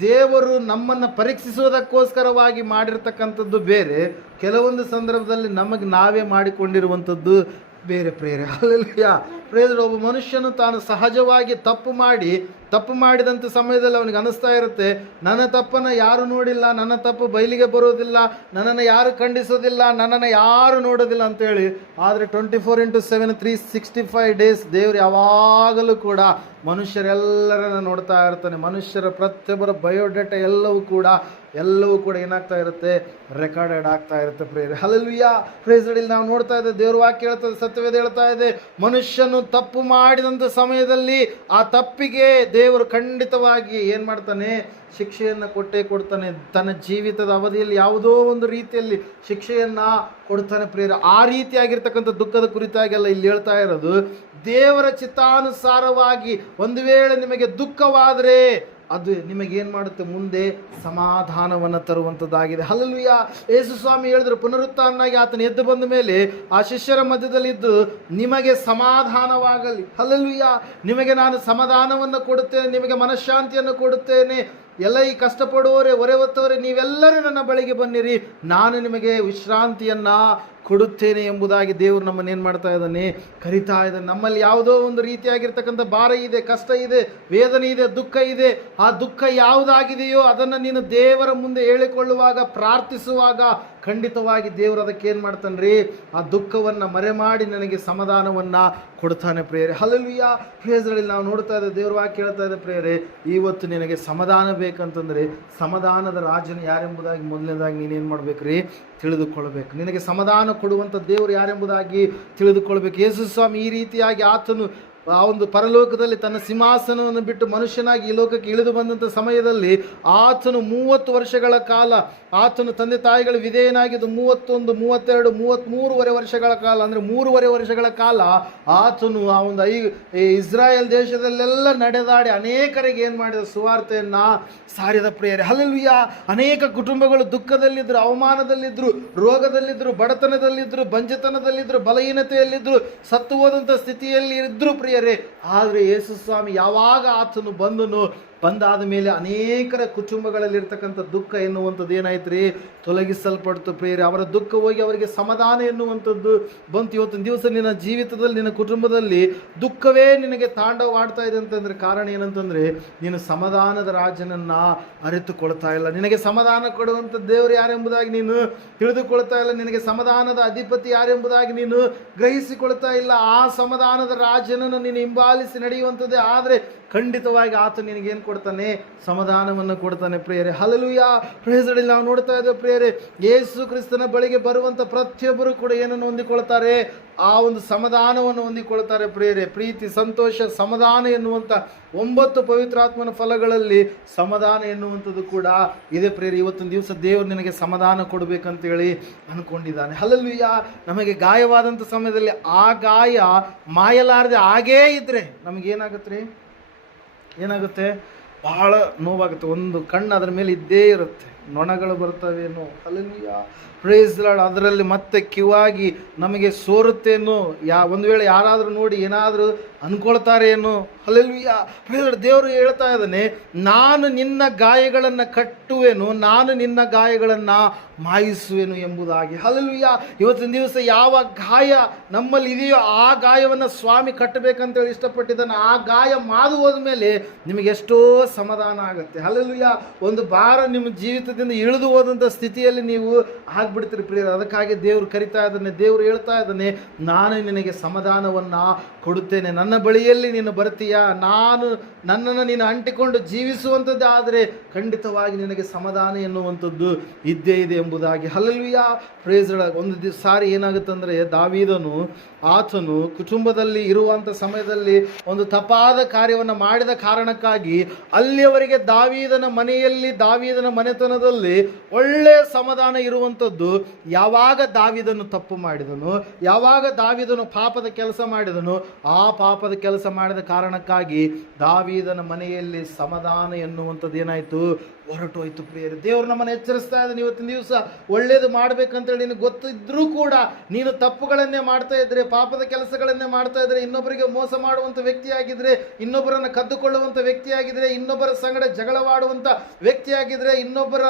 ದೇವರು ನಮ್ಮನ್ನು ಪರೀಕ್ಷಿಸುವುದಕ್ಕೋಸ್ಕರವಾಗಿ ಮಾಡಿರ್ತಕ್ಕಂಥದ್ದು ಬೇರೆ, ಕೆಲವೊಂದು ಸಂದರ್ಭದಲ್ಲಿ ನಮಗೆ ನಾವೇ ಮಾಡಿಕೊಂಡಿರುವಂಥದ್ದು ಬೇರೆ ಪ್ರೇರೆ. ಹಲ್ಲೆಲೂಯಾ. ಪ್ರೇರೆ, ಒಬ್ಬ ಮನುಷ್ಯನು ತಾನು ಸಹಜವಾಗಿ ತಪ್ಪು ಮಾಡಿದಂಥ ಸಮಯದಲ್ಲಿ ಅವನಿಗೆ ಅನಿಸ್ತಾ ಇರುತ್ತೆ, ನನ್ನ ತಪ್ಪನ್ನು ಯಾರು ನೋಡಿಲ್ಲ, ನನ್ನ ತಪ್ಪು ಬಯಲಿಗೆ ಬರೋದಿಲ್ಲ, ನನ್ನನ್ನು ಯಾರು ಖಂಡಿಸೋದಿಲ್ಲ, ನನ್ನನ್ನು ಯಾರು ನೋಡೋದಿಲ್ಲ ಅಂತೇಳಿ. ಆದರೆ 24/7 365 ಡೇಸ್ ದೇವರು ಯಾವಾಗಲೂ ಕೂಡ ಮನುಷ್ಯರೆಲ್ಲರನ್ನು ನೋಡ್ತಾ ಇರ್ತಾನೆ. ಮನುಷ್ಯರ ಪ್ರತಿಯೊಬ್ಬರ ಬಯೋಡೇಟಾ ಎಲ್ಲವೂ ಕೂಡ ಏನಾಗ್ತಾ ಇರುತ್ತೆ, ರೆಕಾರ್ಡೆಡ್ ಆಗ್ತಾ ಇರುತ್ತೆ ಪ್ರೇರೆ. ಹಲ್ಲೆಲೂಯಾ. ಪ್ರೇಸ್ ಇಲ್ಲಿ ನಾವು ನೋಡ್ತಾ ಇದ್ದೇವೆ, ದೇವ್ರ ವಾಕ್ಯ ಹೇಳ್ತದೆ, ಸತ್ಯವೇದ ಹೇಳ್ತಾ ಇದೆ, ಮನುಷ್ಯನು ತಪ್ಪು ಮಾಡಿದಂಥ ಸಮಯದಲ್ಲಿ ಆ ತಪ್ಪಿಗೆ ದೇವರು ಖಂಡಿತವಾಗಿ ಏನು ಮಾಡ್ತಾನೆ, ಶಿಕ್ಷೆಯನ್ನು ಕೊಡ್ತಾನೆ. ತನ್ನ ಜೀವಿತದ ಅವಧಿಯಲ್ಲಿ ಯಾವುದೋ ಒಂದು ರೀತಿಯಲ್ಲಿ ಶಿಕ್ಷೆಯನ್ನು ಕೊಡ್ತಾನೆ ಪ್ರೇರ. ಆ ರೀತಿಯಾಗಿರ್ತಕ್ಕಂಥ ದುಃಖದ ಕುರಿತಾಗೆಲ್ಲ ಇಲ್ಲಿ ಹೇಳ್ತಾ ಇರೋದು, ದೇವರ ಚಿತ್ತಾನುಸಾರವಾಗಿ ಒಂದು ವೇಳೆ ನಿಮಗೆ ದುಃಖವಾದರೆ ಅದು ನಿಮಗೇನು ಮಾಡುತ್ತೆ, ಮುಂದೆ ಸಮಾಧಾನವನ್ನು ತರುವಂಥದ್ದಾಗಿದೆ. ಹಲ್ಲೆಲೂಯಾ. ಯೇಸು ಸ್ವಾಮಿ ಹೇಳಿದ್ರು, ಪುನರುತ್ಥಾನಾಗಿ ಆತನ ಎದ್ದು ಬಂದ ಮೇಲೆ ಆ ಶಿಷ್ಯರ ಮಧ್ಯದಲ್ಲಿದ್ದು, ನಿಮಗೆ ಸಮಾಧಾನವಾಗಲಿ. ಹಲ್ಲೆಲೂಯಾ. ನಿಮಗೆ ನಾನು ಸಮಾಧಾನವನ್ನು ಕೊಡುತ್ತೇನೆ, ನಿಮಗೆ ಮನಃಶಾಂತಿಯನ್ನು ಕೊಡುತ್ತೇನೆ. ಎಲ್ಲ ಈ ಕಷ್ಟಪಡುವವರೇ, ಹೊರೆ ಹೊತ್ತವರೇ, ನೀವೆಲ್ಲರೂ ನನ್ನ ಬಳಿಗೆ ಬನ್ನಿರಿ, ನಾನು ನಿಮಗೆ ವಿಶ್ರಾಂತಿಯನ್ನು ಕೊಡುತ್ತೇನೆ ಎಂಬುದಾಗಿ ದೇವರು ನಮ್ಮನ್ನು ಏನು ಮಾಡ್ತಾ ಇದ್ದಾನೆ, ಕರಿತಾ ಇದ್ದಾನೆ. ನಮ್ಮಲ್ಲಿ ಯಾವುದೋ ಒಂದು ರೀತಿಯಾಗಿರ್ತಕ್ಕಂಥ ಭಾರ ಇದೆ, ಕಷ್ಟ ಇದೆ, ವೇದನೆ ಇದೆ, ದುಃಖ ಇದೆ. ಆ ದುಃಖ ಯಾವುದಾಗಿದೆಯೋ ಅದನ್ನು ನೀನು ದೇವರ ಮುಂದೆ ಹೇಳಿಕೊಳ್ಳುವಾಗ, ಪ್ರಾರ್ಥಿಸುವಾಗ ಖಂಡಿತವಾಗಿ ದೇವರು ಅದಕ್ಕೆ ಏನು ಮಾಡ್ತಾನೆ ರೀ, ಆ ದುಃಖವನ್ನು ಮರೆಮಾಡಿ ನನಗೆ ಸಮಾಧಾನವನ್ನು ಕೊಡ್ತಾನೆ ಪ್ರೇರೆ. ಹಲ್ಲೆಲೂಯಾ. ಪ್ರೇಸ್ಗಳಲ್ಲಿ ನಾವು ನೋಡ್ತಾ ಇದ್ದೇವೆ, ದೇವ್ರ ವಾಕ್ಯ ಹೇಳ್ತಾ ಇದೆ ಪ್ರೇರೆ, ಇವತ್ತು ನಿನಗೆ ಸಮಾಧಾನ ಬೇಕಂತಂದರೆ ಸಮಾಧಾನದ ರಾಜನು ಯಾರೆಂಬುದಾಗಿ ಮೊದಲನೇದಾಗಿ ನೀನೇನು ಮಾಡ್ಬೇಕ್ರಿ, ತಿಳಿದುಕೊಳ್ಬೇಕು. ನಿನಗೆ ಸಮಾಧಾನ ಕೊಡುವಂಥ ದೇವರು ಯಾರೆಂಬುದಾಗಿ ತಿಳಿದುಕೊಳ್ಬೇಕು. ಯೇಸು ಸ್ವಾಮಿ ಈ ರೀತಿಯಾಗಿ ಆತನು ಆ ಒಂದು ಪರಲೋಕದಲ್ಲಿ ತನ್ನ ಸಿಂಹಾಸನವನ್ನು ಬಿಟ್ಟು ಮನುಷ್ಯನಾಗಿ ಈ ಲೋಕಕ್ಕೆ ಇಳಿದು ಬಂದಂಥ ಸಮಯದಲ್ಲಿ ಆತನು 30 ವರ್ಷಗಳ ಕಾಲ ಆತನು ತಂದೆ ತಾಯಿಗಳ ವಿಧೇಯನಾಗಿದ್ದು 31, 32, 33 ವರ್ಷಗಳ ಕಾಲ, ಅಂದರೆ 3.5 ವರ್ಷಗಳ ಕಾಲ ಆತನು ಆ ಒಂದು ಇಸ್ರಾಯೇಲ್ ದೇಶದಲ್ಲೆಲ್ಲ ನಡೆದಾಡಿ ಅನೇಕರಿಗೆ ಏನು ಮಾಡಿದ, ಸುವಾರ್ತೆಯನ್ನು ಸಾರಿದ ಪ್ರೇರೆ. ಹಲ್ಲೆಲೂಯಾ. ಅನೇಕ ಕುಟುಂಬಗಳು ದುಃಖದಲ್ಲಿದ್ದರು, ಅವಮಾನದಲ್ಲಿದ್ದರು, ರೋಗದಲ್ಲಿದ್ದರು, ಬಡತನದಲ್ಲಿದ್ದರು, ಬಂಜತನದಲ್ಲಿದ್ದರು, ಬಲಹೀನತೆಯಲ್ಲಿದ್ದರು, ಸತ್ತು ಹೋದಂಥ ಸ್ಥಿತಿಯಲ್ಲಿ ಇದ್ದರು ಪ್ರಿಯರೇ. ಆದರೆ ಯೇಸು ಸ್ವಾಮಿ ಯಾವಾಗ ಆತನು ಬಂದಾದ ಮೇಲೆ ಅನೇಕರ ಕುಟುಂಬಗಳಲ್ಲಿರ್ತಕ್ಕಂಥ ದುಃಖ ಎನ್ನುವಂಥದ್ದು ಏನಾಯ್ತು ರೀ, ತೊಲಗಿಸಲ್ಪಡ್ತು ಪ್ರೇರೆ. ಅವರ ದುಃಖ ಹೋಗಿ ಅವರಿಗೆ ಸಮಾಧಾನ ಎನ್ನುವಂಥದ್ದು ಬಂತು. ಇವತ್ತಿನ ದಿವಸ ನಿನ್ನ ಜೀವಿತದಲ್ಲಿ, ನಿನ್ನ ಕುಟುಂಬದಲ್ಲಿ ದುಃಖವೇ ನಿನಗೆ ತಾಂಡವಾಡ್ತಾ ಇದೆ ಅಂತಂದರೆ ಕಾರಣ ಏನಂತಂದರೆ, ನೀನು ಸಮಾಧಾನದ ರಾಜನನ್ನು ಅರಿತುಕೊಳ್ತಾ ಇಲ್ಲ. ನಿನಗೆ ಸಮಾಧಾನ ಕೊಡುವಂಥ ದೇವರು ಯಾರೆಂಬುದಾಗಿ ನೀನು ತಿಳಿದುಕೊಳ್ತಾ ಇಲ್ಲ. ನಿನಗೆ ಸಮಾಧಾನದ ಅಧಿಪತಿ ಯಾರೆಂಬುದಾಗಿ ನೀನು ಗ್ರಹಿಸಿಕೊಳ್ತಾ ಇಲ್ಲ. ಆ ಸಮಾಧಾನದ ರಾಜನನ್ನು ನೀನು ಹಿಂಬಾಲಿಸಿ ನಡೆಯುವಂಥದ್ದೇ ಆದರೆ ಖಂಡಿತವಾಗಿ ಆತ ನಿನಗೇನು ಕೊಡ್ತಾನೆ, ಸಮಾಧಾನವನ್ನು ಕೊಡ್ತಾನೆ ಪ್ರಿಯರೇ. ಹಲ್ಲೆಲೂಯಾ. ಪ್ರೇಸಲ್ಲಿ ನಾವು ನೋಡ್ತಾ ಇದ್ದೇವೆ ಪ್ರಿಯರೇ, ಯೇಸು ಕ್ರಿಸ್ತನ ಬಳಿಗೆ ಬರುವಂಥ ಪ್ರತಿಯೊಬ್ಬರು ಕೂಡ ಏನನ್ನು ಹೊಂದಿಕೊಳ್ತಾರೆ, ಆ ಒಂದು ಸಮಾಧಾನವನ್ನು ಹೊಂದಿಕೊಳ್ತಾರೆ ಪ್ರಿಯರೇ. ಪ್ರೀತಿ, ಸಂತೋಷ, ಸಮಾಧಾನ ಎನ್ನುವಂಥ 9 ಪವಿತ್ರಾತ್ಮನ ಫಲಗಳಲ್ಲಿ ಸಮಾಧಾನ ಎನ್ನುವಂಥದ್ದು ಕೂಡ ಇದೆ ಪ್ರಿಯರೇ. ಇವತ್ತಿನ ದಿವಸ ದೇವರು ನಿನಗೆ ಸಮಾಧಾನ ಕೊಡಬೇಕಂತೇಳಿ ಅಂದ್ಕೊಂಡಿದ್ದಾನೆ. ಹಲ್ಲೆಲೂಯಾ. ನಮಗೆ ಗಾಯವಾದಂಥ ಸಮಯದಲ್ಲಿ ಆ ಗಾಯ ಮಾಯಲಾರದೆ ಹಾಗೇ ಇದ್ದರೆ ನಮಗೇನಾಗುತ್ತೆ ರೀ, ಏನಾಗುತ್ತೆ, ಬಹಳ ನೋವಾಗುತ್ತೆ. ಒಂದು ಕಣ್ಣು ಅದರ ಮೇಲೆ ಇದ್ದೇ ಇರುತ್ತೆ, ನೊಣಗಳು ಬರ್ತವೇನೋ. ಹಲ್ಲೆಲೂಯಾ. Praise lord. ಅದರಲ್ಲಿ ಮತ್ತೆ ಕಿವಾಗಿ ನಮಗೆ ಸೋರುತ್ತೇನೋ, ಒಂದು ವೇಳೆ ಯಾರಾದರೂ ನೋಡಿ ಏನಾದರೂ ಅಂದ್ಕೊಳ್ತಾರೇನೋ. ಹಲ್ಲೆಲೂಯಾ. Praise lord. ದೇವರು ಹೇಳ್ತಾ ಇದ್ದಾನೆ, ನಾನು ನಿನ್ನ ಗಾಯಗಳನ್ನು ಕಟ್ಟುವೆನು, ನಾನು ನಿನ್ನ ಗಾಯಗಳನ್ನು ಮಾಯಿಸುವೆನು ಎಂಬುದಾಗಿ. ಹಲ್ಲೆಲೂಯಾ. ಇವತ್ತಿನ ದಿವಸ ಯಾವ ಗಾಯ ನಮ್ಮಲ್ಲಿ ಇದೆಯೋ ಆ ಗಾಯವನ್ನು ಸ್ವಾಮಿ ಕಟ್ಟಬೇಕಂತೇಳಿ ಇಷ್ಟಪಟ್ಟಿದ್ದಾನೆ. ಆ ಗಾಯ ಮಾದು ಹೋದ್ಮೇಲೆ ನಿಮಗೆ ಎಷ್ಟೋ ಸಮಾಧಾನ ಆಗುತ್ತೆ. ಹಲ್ಲೆಲೂಯಾ. ಒಂದು ಭಾರ ನಿಮ್ಮ ಜೀವಿತದಿಂದ ಇಳಿದು ಹೋದಂಥ ಸ್ಥಿತಿಯಲ್ಲಿ ನೀವು ಆಗ್ಬಿಡ್ತೀರಿ ಪ್ರಿಯರೇ. ಅದಕ್ಕಾಗಿ ದೇವರು ಕರಿತಾ ಇದ್ದಾನೆ, ದೇವರು ಹೇಳ್ತಾ ಇದ್ದಾನೆ, ನಾನು ನಿನಗೆ ಸಮಾಧಾನವನ್ನು ಕೊಡುತ್ತೇನೆ. ನನ್ನ ಬಳಿಯಲ್ಲಿ ನೀನು ಬರ್ತೀಯಾ, ನನ್ನನ್ನು ನೀನು ಅಂಟಿಕೊಂಡು ಜೀವಿಸುವಂಥದ್ದು ಆದರೆ ಖಂಡಿತವಾಗಿ ನಿನಗೆ ಸಮಾಧಾನ ಎನ್ನುವಂಥದ್ದು ಇದ್ದೇ ಇದೆ ಎಂಬುದಾಗಿ. ಹಲ್ಲೆಲೂಯಾ. Praise Lord. ಒಂದು ಸಾರಿ ಏನಾಗುತ್ತಂದರೆ, ದಾವೀದನು ಆತನು ಕುಟುಂಬದಲ್ಲಿ ಇರುವಂಥ ಸಮಯದಲ್ಲಿ ಒಂದು ತಪ್ಪಾದ ಕಾರ್ಯವನ್ನು ಮಾಡಿದ ಕಾರಣಕ್ಕಾಗಿ ಅಲ್ಲಿಯವರೆಗೆ ದಾವೀದನ ಮನೆಯಲ್ಲಿ, ದಾವೀದನ ಮನೆತನದಲ್ಲಿ ಒಳ್ಳೆಯ ಸಮಾಧಾನ ಇರುವಂಥದ್ದು ಯಾವಾಗ ದಾವೀದನು ತಪ್ಪು ಮಾಡಿದನು, ಯಾವಾಗ ದಾವೀದನು ಪಾಪದ ಕೆಲಸ ಮಾಡಿದನು, ಆ ಪಾಪದ ಕೆಲಸ ಮಾಡಿದ ಕಾರಣಕ್ಕಾಗಿ ದಾವೀದನ ಮನೆಯಲ್ಲಿ ಸಮಾಧಾನ ಎನ್ನುವಂಥದ್ದು ಏನಾಯಿತು, ಹೊರಟೋಯ್ತು ಪ್ರಿಯರೇ. ದೇವರು ನಮ್ಮನ್ನು ಎಚ್ಚರಿಸ್ತಾ ಇದ್ದಾನೆ ಇವತ್ತಿನ ದಿವಸ. ಒಳ್ಳೇದು ಮಾಡ್ಬೇಕಂತೇಳಿ ನಿನಗೆ ಗೊತ್ತಿದ್ರೂ ಕೂಡ ನೀನು ತಪ್ಪುಗಳನ್ನೇ ಮಾಡ್ತಾ ಇದ್ರೆ, ಪಾಪದ ಕೆಲಸಗಳನ್ನೇ ಮಾಡ್ತಾ ಇದ್ರೆ, ಇನ್ನೊಬ್ಬರಿಗೆ ಮೋಸ ಮಾಡುವಂಥ ವ್ಯಕ್ತಿಯಾಗಿದ್ರೆ, ಇನ್ನೊಬ್ಬರನ್ನು ಕದ್ದುಕೊಳ್ಳುವಂಥ ವ್ಯಕ್ತಿಯಾಗಿದ್ರೆ, ಇನ್ನೊಬ್ಬರ ಸಂಗಡ ಜಗಳವಾಡುವಂಥ ವ್ಯಕ್ತಿಯಾಗಿದ್ರೆ, ಇನ್ನೊಬ್ಬರ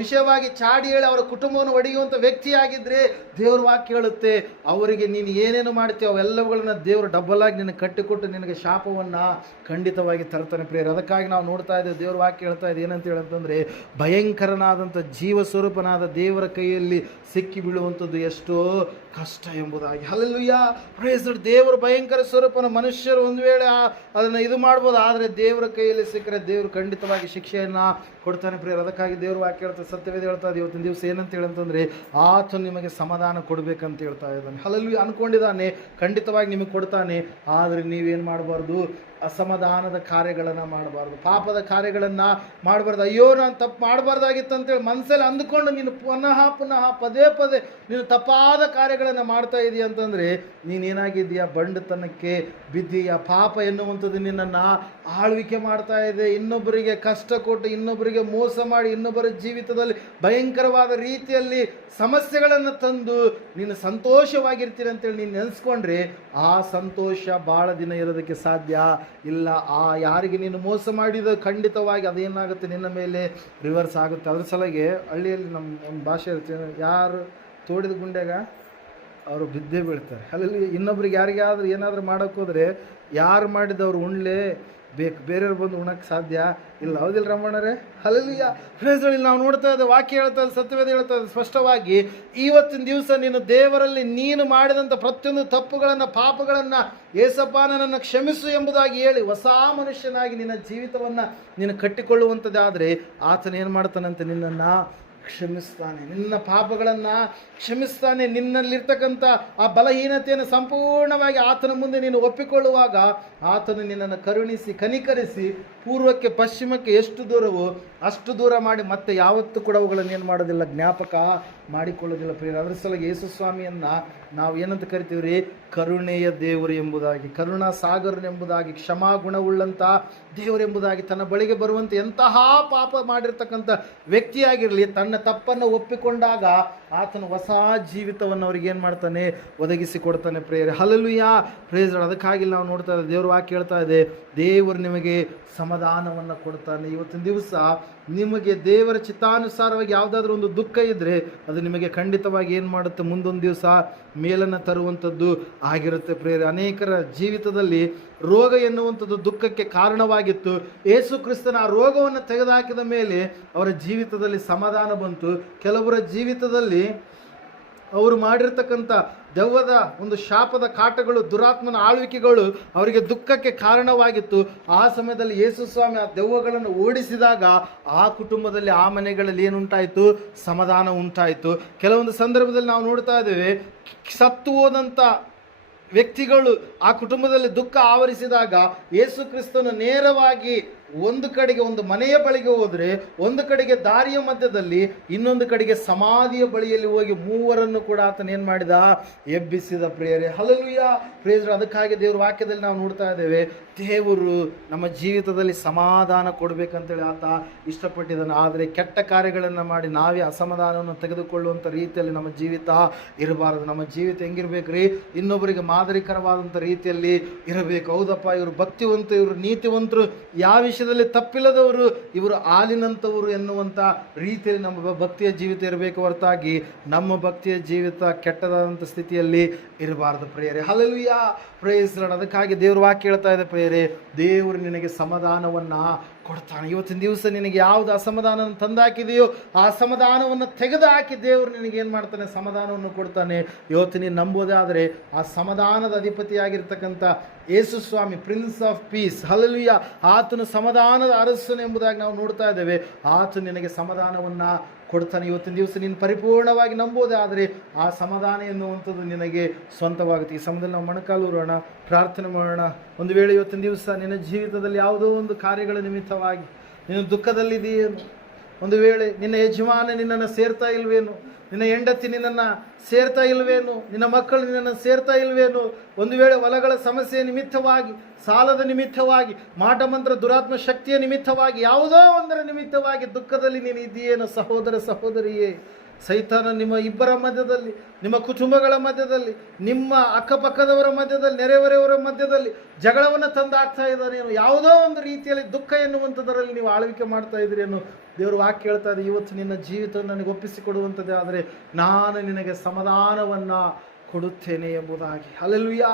ವಿಷಯವಾಗಿ ಚಾಡಿ ಹೇಳಿ ಅವರ ಕುಟುಂಬವನ್ನು ಒಡೆಯುವಂಥ ವ್ಯಕ್ತಿಯಾಗಿದ್ರೆ, ದೇವ್ರ ವಾಕ್ಯ ಹೇಳುತ್ತೆ ಅವರಿಗೆ ನೀನು ಏನೇನು ಮಾಡ್ತೀವಿ ಅವೆಲ್ಲವುಗಳನ್ನ ದೇವರು ಡಬಲ್ ಆಗಿ ನಿನಗೆ ಕಟ್ಟಿಕೊಟ್ಟು ನಿನಗೆ ಶಾಪವನ್ನು ಖಂಡಿತವಾಗಿ ತರ್ತಾನೆ ಪ್ರಿಯರೇ. ಅದಕ್ಕಾಗಿ ನಾವು ನೋಡ್ತಾ ಇದ್ದೇವೆ, ದೇವ್ರ ವಾಕ್ಯ ಹೇಳ್ತಾ ಇದೆ ಏನಂತ ಹೇಳಂತಂದರೆ, ಭಯಂಕರನಾದಂಥ ಜೀವ ಸ್ವರೂಪನಾದ ದೇವರ ಕೈಯಲ್ಲಿ ಸಿಕ್ಕಿ ಬೀಳುವಂಥದ್ದು ಎಷ್ಟೋ ಕಷ್ಟ ಎಂಬುದಾಗಿ. Hallelujah, praise the Lord. ದೇವರ ಭಯಂಕರ ಸ್ವರೂಪನ ಮನುಷ್ಯರು ಒಂದು ವೇಳೆ ಅದನ್ನು ಇದು ಮಾಡ್ಬೋದು, ಆದರೆ ದೇವರ ಕೈಯಲ್ಲಿ ಸಿಕ್ಕರೆ ದೇವರು ಖಂಡಿತವಾಗಿ ಶಿಕ್ಷೆಯನ್ನು ಕೊಡ್ತಾನೆ ಪ್ರಿಯರು. ಅದಕ್ಕಾಗಿ ದೇವ್ರ ವಾಕ್ಯ ಹೇಳ್ತಾರೆ, ಸತ್ಯವೇದ ಹೇಳ್ತಾ ಇದೆ ಇವತ್ತಿನ ದಿವಸ ಏನಂತ ಹೇಳಂತಂದರೆ, ಆತ ನಿಮಗೆ ಸಮಾಧಾನ ಕೊಡಬೇಕಂತ ಹೇಳ್ತಾ ಇದ್ದಾನೆ. ಹಲ್ಲೆಲೂಯಾ, ಅನ್ಕೊಂಡಿದ್ದಾನೆ ಖಂಡಿತವಾಗಿ ನಿಮಗೆ ಕೊಡ್ತಾನೆ. ಆದರೆ ನೀವೇನು ಮಾಡಬಾರ್ದು, ಅಸಮಾಧಾನದ ಕಾರ್ಯಗಳನ್ನು ಮಾಡಬಾರ್ದು, ಪಾಪದ ಕಾರ್ಯಗಳನ್ನು ಮಾಡಬಾರ್ದು. ಅಯ್ಯೋ ನಾನು ತಪ್ಪು ಮಾಡಬಾರ್ದಾಗಿತ್ತು ಅಂತೇಳಿ ಮನಸ್ಸಲ್ಲಿ ಅಂದುಕೊಂಡು ನೀನು ಪುನಃ ಪದೇ ಪದೇ ನೀನು ತಪ್ಪಾದ ಕಾರ್ಯಗಳನ್ನು ಮಾಡ್ತಾ ಇದೀಯ ಅಂತಂದರೆ ನೀನೇನಾಗಿದ್ದೀಯಾ, ಬಂಡತನಕ್ಕೆ ಬಿದ್ದೀಯ. ಪಾಪ ಎನ್ನುವಂಥದ್ದು ನಿನ್ನನ್ನು ಆಳ್ವಿಕೆ ಮಾಡ್ತಾ ಇದೆ. ಇನ್ನೊಬ್ಬರಿಗೆ ಕಷ್ಟ ಕೊಟ್ಟು, ಇನ್ನೊಬ್ಬರಿಗೆ ಮೋಸ ಮಾಡಿ, ಇನ್ನೊಬ್ಬರ ಜೀವಿತದಲ್ಲಿ ಭಯಂಕರವಾದ ರೀತಿಯಲ್ಲಿ ಸಮಸ್ಯೆಗಳನ್ನು ತಂದು ನೀನು ಸಂತೋಷವಾಗಿರ್ತೀರಿ ಅಂತೇಳಿ ನೀನು ನೆನೆಸ್ಕೊಂಡ್ರೆ ಆ ಸಂತೋಷ ಭಾಳ ದಿನ ಇರೋದಕ್ಕೆ ಸಾಧ್ಯ ಇಲ್ಲ. ಯಾರಿಗೆ ನೀನು ಮೋಸ ಮಾಡಿದ ಖಂಡಿತವಾಗಿ ಅದೇನಾಗುತ್ತೆ, ನಿನ್ನ ಮೇಲೆ ರಿವರ್ಸ್ ಆಗುತ್ತೆ. ಅದ್ರ ಸಲಗೆ ಹಳ್ಳಿಯಲ್ಲಿ ನಮ್ಮ ಭಾಷೆ ಇರ್ತೀವಿ, ಯಾರು ತೋಡಿದ ಗುಂಡೆಗ ಅವರು ಬಿದ್ದೇ ಬೀಳ್ತಾರೆ. ಅಲ್ಲಿ ಇನ್ನೊಬ್ರಿಗೆ ಯಾರಿಗಾದ್ರೂ ಏನಾದರೂ ಮಾಡೋಕ್ಕೆ ಹೋದರೆ ಯಾರು ಮಾಡಿದವ್ರು ಉಣ್ಲೇ ಬೇಕು, ಬೇರೆಯವ್ರು ಬಂದು ಉಣಕ್ಕೆ ಸಾಧ್ಯ ಇಲ್ಲ. ಹೌದಿಲ್ಲ ರಮಣ್ಣರೇ? ಹಲ್ಲೆಲೂಯಾ. ಫ್ರೆಂಡ್ಸ್ಗಳಲ್ಲಿ ನಾವು ನೋಡ್ತಾ ಇದ್ದೇವೆ, ವಾಕ್ಯ ಹೇಳ್ತಾ ಇದೆ, ಸತ್ಯವೇದ ಹೇಳ್ತಾ ಇದೆ ಸ್ಪಷ್ಟವಾಗಿ, ಇವತ್ತಿನ ದಿವಸ ನೀನು ದೇವರಲ್ಲಿ ನೀನು ಮಾಡಿದಂಥ ಪ್ರತಿಯೊಂದು ತಪ್ಪುಗಳನ್ನು, ಪಾಪಗಳನ್ನು ಏಸಪ್ಪ ನನ್ನನ್ನು ಕ್ಷಮಿಸು ಎಂಬುದಾಗಿ ಹೇಳಿ ಹೊಸ ಮನುಷ್ಯನಾಗಿ ನಿನ್ನ ಜೀವಿತವನ್ನು ನೀನು ಕಟ್ಟಿಕೊಳ್ಳುವಂಥದ್ದಾದರೆ ಆತನ ಏನು ಮಾಡ್ತಾನಂತೆ, ನಿನ್ನನ್ನು ಕ್ಷಮಿಸ್ತಾನೆ, ನಿನ್ನ ಪಾಪಗಳನ್ನು ಕ್ಷಮಿಸ್ತಾನೆ. ನಿನ್ನಲ್ಲಿರ್ತಕ್ಕಂಥ ಆ ಬಲಹೀನತೆಯನ್ನು ಸಂಪೂರ್ಣವಾಗಿ ಆತನ ಮುಂದೆ ನೀನು ಒಪ್ಪಿಕೊಳ್ಳುವಾಗ ಆತನು ನಿನ್ನನ್ನು ಕರುಣಿಸಿ ಕನಿಕರಿಸಿ ಪೂರ್ವಕ್ಕೆ ಪಶ್ಚಿಮಕ್ಕೆ ಎಷ್ಟು ದೂರವೋ ಅಷ್ಟು ದೂರ ಮಾಡಿ ಮತ್ತೆ ಯಾವತ್ತೂ ಕೂಡ ಅವುಗಳನ್ನು ಏನು ಮಾಡೋದಿಲ್ಲ, ಜ್ಞಾಪಕ ಮಾಡಿಕೊಳ್ಳೋದಿಲ್ಲ ಪ್ರಿಯರೇ. ಅದರ ಸಲುವಾಗಿ ಯೇಸು ಸ್ವಾಮಿಯನ್ನು ನಾವು ಏನಂತ ಕರಿತೀವಿ ರೀ, ಕರುಣೆಯ ದೇವರು ಎಂಬುದಾಗಿ, ಕರುಣಾ ಸಾಗರನೆಂಬುದಾಗಿ, ಕ್ಷಮಾ ಗುಣವುಳ್ಳಂಥ ದೇವರೆಂಬುದಾಗಿ, ತನ್ನ ಬಳಿಗೆ ಬರುವಂಥ ಎಂತಹ ಪಾಪ ಮಾಡಿರ್ತಕ್ಕಂಥ ವ್ಯಕ್ತಿಯಾಗಿರಲಿ ತನ್ನ ತಪ್ಪನ್ನು ಒಪ್ಪಿಕೊಂಡಾಗ ಆತನು ಹೊಸ ಜೀವಿತವನ್ನು ಅವ್ರಿಗೆ ಏನು ಮಾಡ್ತಾನೆ, ಒದಗಿಸಿ ಕೊಡ್ತಾನೆ ಪ್ರೇಯರ್. Hallelujah, praise. ಅದಕ್ಕಾಗಿ ನಾವು ನೋಡ್ತಾ ಇದ್ದೇವೆ, ದೇವ್ರ ವಾಕ್ಯ ಹೇಳ್ತಾ ಇದೆ, ದೇವರು ನಿಮಗೆ ಸಮಾಧಾನವನ್ನು ಕೊಡ್ತಾನೆ. ಇವತ್ತಿನ ದಿವಸ ನಿಮಗೆ ದೇವರ ಚಿತ್ತಾನುಸಾರವಾಗಿ ಯಾವುದಾದ್ರೂ ಒಂದು ದುಃಖ ಇದ್ದರೆ ಅದು ನಿಮಗೆ ಖಂಡಿತವಾಗಿ ಏನು ಮಾಡುತ್ತೆ, ಮುಂದೊಂದು ದಿವಸ ಮೇಲನ್ನು ತರುವಂಥದ್ದು ಆಗಿರುತ್ತೆ ಪ್ರೇಯರ್. ಅನೇಕರ ಜೀವಿತದಲ್ಲಿ ರೋಗ ಎನ್ನುವಂಥದ್ದು ದುಃಖಕ್ಕೆ ಕಾರಣವಾಗಿತ್ತು. ಯೇಸು ಕ್ರಿಸ್ತನ ಆ ರೋಗವನ್ನು ತೆಗೆದುಹಾಕಿದ ಮೇಲೆ ಅವರ ಜೀವಿತದಲ್ಲಿ ಸಮಾಧಾನ ಬಂತು. ಕೆಲವರ ಜೀವಿತದಲ್ಲಿ ಅವರು ಮಾಡಿರ್ತಕ್ಕಂಥ ದೆವ್ವದ ಒಂದು ಶಾಪದ ಕಾಟಗಳು, ದುರಾತ್ಮನ ಆಳ್ವಿಕೆಗಳು ಅವರಿಗೆ ದುಃಖಕ್ಕೆ ಕಾರಣವಾಗಿತ್ತು. ಆ ಸಮಯದಲ್ಲಿ ಯೇಸು ಸ್ವಾಮಿ ಆ ದೆವ್ವಗಳನ್ನು ಓಡಿಸಿದಾಗ ಆ ಕುಟುಂಬದಲ್ಲಿ, ಆ ಮನೆಗಳಲ್ಲಿ ಏನುಂಟಾಯಿತು, ಸಮಾಧಾನ ಉಂಟಾಯಿತು. ಕೆಲವೊಂದು ಸಂದರ್ಭದಲ್ಲಿ ನಾವು ನೋಡ್ತಾ ಇದ್ದೇವೆ, ಸತ್ತು ಹೋದಂಥ ವ್ಯಕ್ತಿಗಳು ಆ ಕುಟುಂಬದಲ್ಲಿ ದುಃಖ ಆವರಿಸಿದಾಗ ಯೇಸು ಕ್ರಿಸ್ತನು ನೇರವಾಗಿ ಒಂದು ಕಡೆಗೆ ಒಂದು ಮನೆಯ ಬಳಿಗೆ ಹೋದರೆ, ಒಂದು ಕಡೆಗೆ ದಾರಿಯ ಮಧ್ಯದಲ್ಲಿ, ಇನ್ನೊಂದು ಕಡೆಗೆ ಸಮಾಧಿಯ ಬಳಿಯಲ್ಲಿ ಹೋಗಿ ಮೂವರನ್ನು ಕೂಡ ಆತನ ಏನು ಮಾಡಿದ, ಎಬ್ಬಿಸಿದ ಪ್ರೇಯರೇ. Hallelujah, prayer. ಅದಕ್ಕಾಗಿ ದೇವ್ರ ವಾಕ್ಯದಲ್ಲಿ ನಾವು ನೋಡ್ತಾ ಇದ್ದೇವೆ, ದೇವರು ನಮ್ಮ ಜೀವಿತದಲ್ಲಿ ಸಮಾಧಾನ ಕೊಡಬೇಕಂತೇಳಿ ಆತ ಇಷ್ಟಪಟ್ಟಿದ್ದಾನೆ. ಆದರೆ ಕೆಟ್ಟ ಕಾರ್ಯಗಳನ್ನು ಮಾಡಿ ನಾವೇ ಅಸಮಾಧಾನವನ್ನು ತೆಗೆದುಕೊಳ್ಳುವಂಥ ರೀತಿಯಲ್ಲಿ ನಮ್ಮ ಜೀವಿತ ಇರಬಾರದು. ನಮ್ಮ ಜೀವಿತ ಹೆಂಗಿರ್ಬೇಕ್ರಿ, ಇನ್ನೊಬ್ಬರಿಗೆ ಮಾದರಿಕರವಾದಂಥ ರೀತಿಯಲ್ಲಿ ಇರಬೇಕು. ಹೌದಪ್ಪ, ಇವರು ಭಕ್ತಿವಂತರು, ಇವರು ನೀತಿವಂತರು, ಯಾವ ವಿಷಯದಲ್ಲಿ ತಪ್ಪಿಲ್ಲದವರು, ಇವರು ಹಾಲಿನಂಥವರು ಎನ್ನುವಂಥ ರೀತಿಯಲ್ಲಿ ನಮ್ಮ ಭಕ್ತಿಯ ಜೀವಿತ ಇರಬೇಕು ಹೊರತಾಗಿ ನಮ್ಮ ಭಕ್ತಿಯ ಜೀವಿತ ಕೆಟ್ಟದಾದಂಥ ಸ್ಥಿತಿಯಲ್ಲಿ ಇರಬಾರದು ಪ್ರಿಯರೇ. Hallelujah, praise Lord. ಅದಕ್ಕಾಗಿ ದೇವ್ರ ವಾಕ್ಯ ಹೇಳ್ತಾ ಇದೆ ಪ್ರಿಯರೇ, ದೇವರು ನಿನಗೆ ಸಮಾಧಾನವನ್ನು ಕೊಡ್ತಾನೆ. ಇವತ್ತಿನ ದಿವಸ ನಿನಗೆ ಯಾವುದು ಅಸಮಾಧಾನ ತಂದಾಕಿದೆಯೋ ಆ ಸಮಾಧಾನವನ್ನು ತೆಗೆದು ಹಾಕಿ ದೇವರು ನಿನಗೆ ಏನು ಮಾಡ್ತಾನೆ, ಸಮಾಧಾನವನ್ನು ಕೊಡ್ತಾನೆ. ಇವತ್ತು ನೀನು ನಂಬೋದಾದರೆ ಆ ಸಮಾಧಾನದ ಅಧಿಪತಿಯಾಗಿರ್ತಕ್ಕಂಥ ಯೇಸು ಸ್ವಾಮಿ, ಪ್ರಿನ್ಸ್ ಆಫ್ ಪೀಸ್, ಹಲ್ಲೆಲೂಯಾ, ಆತನು ಸಮಾಧಾನದ ಅರಸನು ಎಂಬುದಾಗಿ ನಾವು ನೋಡ್ತಾ ಇದ್ದೇವೆ. ಆತನು ನಿನಗೆ ಸಮಾಧಾನವನ್ನು ಕೊಡ್ತಾನೆ. ಇವತ್ತಿನ ದಿವಸ ನೀನು ಪರಿಪೂರ್ಣವಾಗಿ ನಂಬೋದೇ ಆದರೆ ಆ ಸಮಾಧಾನ ಎನ್ನುವಂಥದ್ದು ನಿನಗೆ ಸ್ವಂತವಾಗುತ್ತೆ. ಈ ಸಮಯದಲ್ಲಿ ನಾವು ಮೊಣಕಾಲೂರೋಣ, ಪ್ರಾರ್ಥನೆ ಮಾಡೋಣ. ಒಂದು ವೇಳೆ ಇವತ್ತಿನ ದಿವಸ ನಿನ್ನ ಜೀವಿತದಲ್ಲಿ ಯಾವುದೋ ಒಂದು ಕಾರ್ಯಗಳ ನಿಮಿತ್ತವಾಗಿ ನೀನು ದುಃಖದಲ್ಲಿದೆಯೇನು, ಒಂದು ವೇಳೆ ನಿನ್ನ ಯಜಮಾನ ನಿನ್ನನ್ನು ಸೇರ್ತಾ ಇಲ್ವೇನು, ನಿನ್ನ ಹೆಂಡತಿ ನಿನ್ನನ್ನು ಸೇರ್ತಾ ಇಲ್ವೇನು, ನಿನ್ನ ಮಕ್ಕಳು ನಿನ್ನನ್ನು ಸೇರ್ತಾ ಇಲ್ವೇನು, ಒಂದು ವೇಳೆ ಹೊಲಗಳ ಸಮಸ್ಯೆಯ ನಿಮಿತ್ತವಾಗಿ, ಸಾಲದ ನಿಮಿತ್ತವಾಗಿ, ಮಾಟಮಂತ್ರ ದುರಾತ್ಮ ಶಕ್ತಿಯ ನಿಮಿತ್ತವಾಗಿ, ಯಾವುದೋ ಒಂದರ ನಿಮಿತ್ತವಾಗಿ ದುಃಖದಲ್ಲಿ ನೀನು ಇದ್ದೀಯೇನೋ ಸಹೋದರ ಸಹೋದರಿಯೇ, ಸೈತಾನ ನಿಮ್ಮ ಇಬ್ಬರ ಮಧ್ಯದಲ್ಲಿ, ನಿಮ್ಮ ಕುಟುಂಬಗಳ ಮಧ್ಯದಲ್ಲಿ, ನಿಮ್ಮ ಅಕ್ಕಪಕ್ಕದವರ ಮಧ್ಯದಲ್ಲಿ, ನೆರೆಹೊರೆಯವರ ಮಧ್ಯದಲ್ಲಿ ಜಗಳವನ್ನು ತಂದಾಕ್ತಾ ಇದ್ದಾನೇನು, ಯಾವುದೋ ಒಂದು ರೀತಿಯಲ್ಲಿ ದುಃಖ ಎನ್ನುವಂಥದ್ದರಲ್ಲಿ ನೀವು ಆಳ್ವಿಕೆ ಮಾಡ್ತಾ ಇದ್ದೀರೇನು. ದೇವರು ವಾಕ್ಯ ಹೇಳ್ತಾ ಇದೆ, ಇವತ್ತು ನಿನ್ನ ಜೀವಿತವನ್ನು ನನಗೆ ಒಪ್ಪಿಸಿಕೊಡುವಂಥದ್ದೇ ಆದರೆ ನಾನು ನಿನಗೆ ಸಮಾಧಾನವನ್ನು ಕೊಡುತ್ತೇನೆ ಎಂಬುದಾಗಿ. Hallelujah,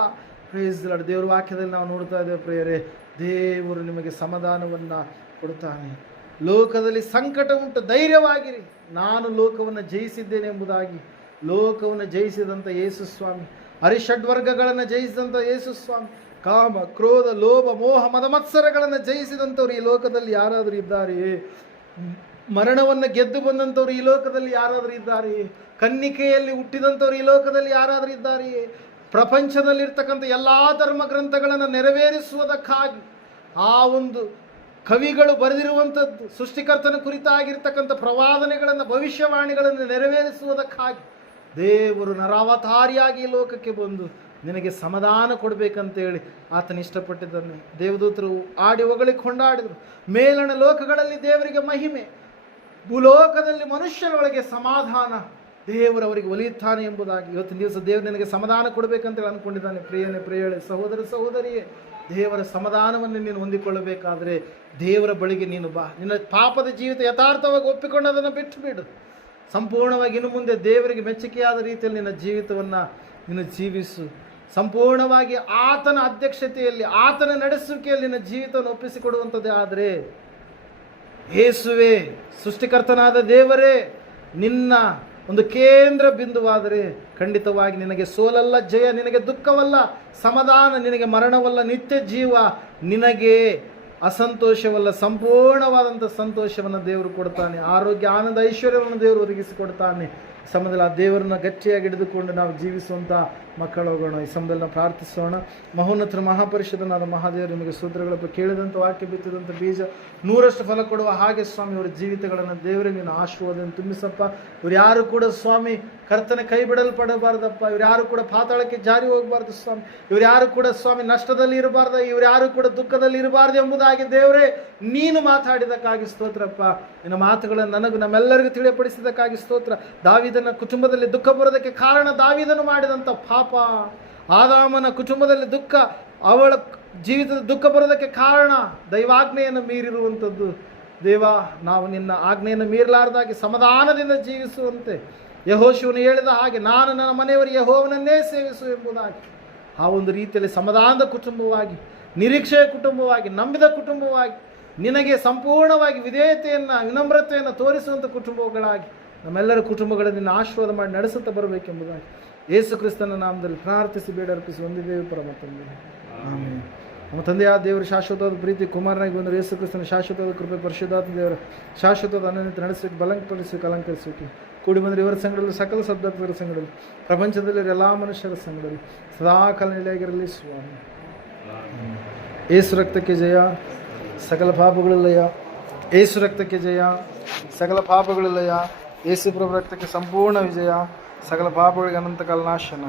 praise Lord. ದೇವರ ವಾಕ್ಯದಲ್ಲಿ ನಾವು ನೋಡ್ತಾ ಇದ್ದೇವೆ ಪ್ರಿಯರೇ, ದೇವರು ನಿಮಗೆ ಸಮಾಧಾನವನ್ನು ಕೊಡುತ್ತಾನೆ. ಲೋಕದಲ್ಲಿ ಸಂಕಟ ಉಂಟು, ಧೈರ್ಯವಾಗಿರಿ, ನಾನು ಲೋಕವನ್ನು ಜಯಿಸಿದ್ದೇನೆ ಎಂಬುದಾಗಿ. ಲೋಕವನ್ನು ಜಯಿಸಿದಂಥ ಯೇಸು ಸ್ವಾಮಿ, ಅರಿಷಡ್ವರ್ಗಗಳನ್ನು ಜಯಿಸಿದಂಥ ಯೇಸು ಸ್ವಾಮಿ, ಕಾಮ ಕ್ರೋಧ ಲೋಭ ಮೋಹ ಮದ ಮತ್ಸರಗಳನ್ನು ಜಯಿಸಿದಂಥವ್ರು ಈ ಲೋಕದಲ್ಲಿ ಯಾರಾದರೂ ಇದ್ದಾರೆಯೇ? ಮರಣವನ್ನು ಗೆದ್ದು ಬಂದಂಥವ್ರು ಈ ಲೋಕದಲ್ಲಿ ಯಾರಾದರೂ ಇದ್ದಾರೆಯೇ? ಕನ್ನಿಕೆಯಲ್ಲಿ ಹುಟ್ಟಿದಂಥವ್ರು ಈ ಲೋಕದಲ್ಲಿ ಯಾರಾದರೂ ಇದ್ದಾರೆಯೇ? ಪ್ರಪಂಚದಲ್ಲಿರ್ತಕ್ಕಂಥ ಎಲ್ಲ ಧರ್ಮ ಗ್ರಂಥಗಳನ್ನು ನೆರವೇರಿಸುವುದಕ್ಕಾಗಿ ಆ ಒಂದು ಕವಿಗಳು ಬರೆದಿರುವಂಥದ್ದು, ಸೃಷ್ಟಿಕರ್ತನ ಕುರಿತಾಗಿರ್ತಕ್ಕಂಥ ಪ್ರವಾದನೆಗಳನ್ನು, ಭವಿಷ್ಯವಾಣಿಗಳನ್ನು ನೆರವೇರಿಸುವುದಕ್ಕಾಗಿ ದೇವರು ನರಾವತಾರಿಯಾಗಿ ಈ ಲೋಕಕ್ಕೆ ಬಂದು ನಿನಗೆ ಸಮಾಧಾನ ಕೊಡಬೇಕಂತೇಳಿ ಆತನ ಇಷ್ಟಪಟ್ಟಿದ್ದಾನೆ. ದೇವದೂತರು ಆಡಿ ಹೊಗಳಿ ಕೊಂಡಾಡಿದರು. ಮೇಲಣ ಲೋಕಗಳಲ್ಲಿ ದೇವರಿಗೆ ಮಹಿಮೆ, ಭೂಲೋಕದಲ್ಲಿ ಮನುಷ್ಯರೊಳಗೆ ಸಮಾಧಾನ. ದೇವರು ಅವರಿಗೆ ಒಲಿಯುತ್ತಾನೆ ಎಂಬುದಾಗಿ ಇವತ್ತಿನ ದಿವಸ ದೇವರು ನಿನಗೆ ಸಮಾಧಾನ ಕೊಡಬೇಕಂತೇಳಿ ಅಂದ್ಕೊಂಡಿದ್ದಾನೆ. ಪ್ರಿಯನೇ ಪ್ರಿಯಳೆ, ಸಹೋದರ ಸಹೋದರಿಯೇ, ದೇವರ ಸಮಾಧಾನವನ್ನು ನೀನು ಹೊಂದಿಕೊಳ್ಳಬೇಕಾದರೆ ದೇವರ ಬಳಿಗೆ ನೀನು ಬಾ. ನಿನ್ನ ಪಾಪದ ಜೀವಿತ ಯಥಾರ್ಥವಾಗಿ ಒಪ್ಪಿಕೊಂಡು ಅದನ್ನು ಬಿಟ್ಟು ಬಿಡು. ಸಂಪೂರ್ಣವಾಗಿ ಇನ್ನು ಮುಂದೆ ದೇವರಿಗೆ ಮೆಚ್ಚುಗೆಯಾದ ರೀತಿಯಲ್ಲಿ ನಿನ್ನ ಜೀವಿತವನ್ನು ನೀನು ಜೀವಿಸು. ಸಂಪೂರ್ಣವಾಗಿ ಆತನ ಅಧ್ಯಕ್ಷತೆಯಲ್ಲಿ, ಆತನ ನಡೆಸುವಿಕೆಯಲ್ಲಿ ನಿನ್ನ ಜೀವಿತವನ್ನು ಒಪ್ಪಿಸಿಕೊಡುವಂಥದ್ದೇ ಆದರೆ, ಯೇಸುವೇ ಸೃಷ್ಟಿಕರ್ತನಾದ ದೇವರೇ ನಿನ್ನ ಒಂದು ಕೇಂದ್ರ ಬಿಂದುವಾದರೆ ಖಂಡಿತವಾಗಿ ನಿನಗೆ ಸೋಲಲ್ಲ, ಜಯ, ನಿನಗೆ ದುಃಖವಲ್ಲ, ಸಮಾಧಾನ, ನಿನಗೆ ಮರಣವಲ್ಲ, ನಿತ್ಯ ಜೀವ, ನಿನಗೆ ಅಸಂತೋಷವಲ್ಲ, ಸಂಪೂರ್ಣವಾದಂಥ ಸಂತೋಷವನ್ನು ದೇವರು ಕೊಡ್ತಾನೆ. ಆರೋಗ್ಯ, ಆನಂದ, ಐಶ್ವರ್ಯವನ್ನು ದೇವರು ಒದಗಿಸಿಕೊಡ್ತಾನೆ. ಸಮಯದಲ್ಲಿ ಆ ದೇವರನ್ನ ಗಟ್ಟಿಯಾಗಿ ಹಿಡಿದುಕೊಂಡು ನಾವು ಜೀವಿಸುವಂಥ ಮಕ್ಕಳಾಗೋಣ. ಈ ಸಮಯದಲ್ಲಿ ನಾವು ಪ್ರಾರ್ಥಿಸೋಣ. ಮಹೋನ್ನತರ ಮಹಾಪರಿಷದನಾದ ಮಹಾದೇವರು ನಿಮಗೆ ಸೂತ್ರಗಳ ಕೇಳಿದಂಥ ವಾಕ್ಯ ಬಿತ್ತಿದಂಥ ಬೀಜ 100ರಷ್ಟು ಫಲ ಕೊಡುವ ಹಾಗೆ ಸ್ವಾಮಿ ಅವರ ಜೀವಿತಗಳನ್ನು ದೇವರೇ ನೀನು ಆಶೀರ್ವಾದವನ್ನು ತುಂಬಿಸಪ್ಪ. ಇವ್ರು ಯಾರು ಕೂಡ ಸ್ವಾಮಿ ಕರ್ತನ ಕೈ ಬಿಡಲ್ಪಡಬಾರ್ದಪ್ಪ. ಇವ್ರು ಯಾರು ಕೂಡ ಪಾತಾಳಕ್ಕೆ ಜಾರಿ ಹೋಗಬಾರ್ದು ಸ್ವಾಮಿ. ಇವ್ರು ಯಾರು ಕೂಡ ಸ್ವಾಮಿ ನಷ್ಟದಲ್ಲಿ ಇರಬಾರ್ದು, ಇವ್ರು ಯಾರು ಕೂಡ ದುಃಖದಲ್ಲಿ ಇರಬಾರ್ದು ಎಂಬುದಾಗಿ ದೇವರೇ ನೀನು ಮಾತಾಡಿದಕ್ಕಾಗಿ ಸ್ತೋತ್ರಪ್ಪ. ನಿನ್ನ ಮಾತುಗಳನ್ನು ನನಗೂ ನಮ್ಮೆಲ್ಲರಿಗೂ ತಿಳಿಯಪಡಿಸಿದಕ್ಕಾಗಿ ಸ್ತೋತ್ರ. ದಾವೀದನ ಕುಟುಂಬದಲ್ಲಿ ದುಃಖ ಬರೋದಕ್ಕೆ ಕಾರಣ ದಾವೀದನು ಮಾಡಿದಂಥ ಪಾಪ. ಆದಾಮನ ಕುಟುಂಬದಲ್ಲಿ ದುಃಖ, ಅವಳ ಜೀವಿತದ ದುಃಖ ಬರೋದಕ್ಕೆ ಕಾರಣ ದೈವಾಜ್ಞೆಯನ್ನು ಮೀರಿರುವಂಥದ್ದು. ದೇವ, ನಾವು ನಿನ್ನ ಆಜ್ಞೆಯನ್ನು ಮೀರಲಾರದಾಗಿ ಸಮಾಧಾನದಿಂದ ಜೀವಿಸುವಂತೆ ಯೆಹೋಶುವನು ಹೇಳಿದ ಹಾಗೆ ನಾನು ನನ್ನ ಮನೆಯವರು ಯೆಹೋವನನ್ನೇ ಸೇವಿಸು ಎಂಬುದಾಗಿ ಆ ಒಂದು ರೀತಿಯಲ್ಲಿ ಸಮಾಧಾನದ ಕುಟುಂಬವಾಗಿ, ನಿರೀಕ್ಷೆಯ ಕುಟುಂಬವಾಗಿ, ನಂಬಿದ ಕುಟುಂಬವಾಗಿ, ನಿನಗೆ ಸಂಪೂರ್ಣವಾಗಿ ವಿಧೇಯತೆಯನ್ನು, ವಿನಮ್ರತೆಯನ್ನು ತೋರಿಸುವಂಥ ಕುಟುಂಬಗಳಾಗಿ ನಮ್ಮೆಲ್ಲರ ಕುಟುಂಬಗಳನ್ನು ನಿನ್ನ ಆಶೀರ್ವಾದ ಮಾಡಿ ನಡೆಸುತ್ತಾ ಬರಬೇಕೆಂಬುದಾಗಿ ಯೇಸು ಕ್ರಿಸ್ತನ ನಾಮದಲ್ಲಿ ಪ್ರಾರ್ಥಿಸಿ ಬೇಡರ್ಪಿಸಿ ಹೊಂದಿದ್ದೇವೆ ಪರಮ ತಂದೆ. ಆಮೆನ್. ನಮ್ಮ ತಂದೆಯಾದ ದೇವರು ಶಾಶ್ವತವಾದ ಪ್ರೀತಿ, ಕುಮಾರನಾಗಿ ಬಂದರು ಯೇಸು ಕ್ರಿಸ್ತನ ಶಾಶ್ವತವಾದ ಕೃಪೆ, ಪರಿಶುದ್ಧಾತ್ಮ ದೇವರ ಶಾಶ್ವತವಾದ ಅನನ್ಯತೆ ನಡೆಸಲಿಕ್ಕೆ, ಬಲಂಕಪಡಿಸಲಿಕ್ಕೆ, ಅಲಂಕರಿಸಲಿಕ್ಕೆ ಕೂಡಿ ಬಂದರೆ ಇವರ ಸಂಗಡಲ್ಲಿ, ಸಕಲ ಸದ್ಭಕ್ತರ ಸಂಗಡಲ್ಲಿ, ಪ್ರಪಂಚದಲ್ಲಿ ಎಲ್ಲ ಮನುಷ್ಯರ ಸಂಗಡಲ್ಲಿ ಸದಾಕಾಲ ನೆಲೆಯಾಗಿರಲಿ ಸ್ವಾಮಿ. ಏಸು ರಕ್ತಕ್ಕೆ ಜಯ, ಸಕಲ ಪಾಪಗಳಲ್ಲಯ. ಏಸು ರಕ್ತಕ್ಕೆ ಜಯ, ಸಕಲ ಪಾಪಗಳಲ್ಲಯ. ಏಸು ಪ್ರಭು ರಕ್ತಕ್ಕೆ ಸಂಪೂರ್ಣ ವಿಜಯ, ಸಕಲ ಪಾಪಗಳಿಗೆ ಅನಂತ ಕಾಲ ನಾಶನ.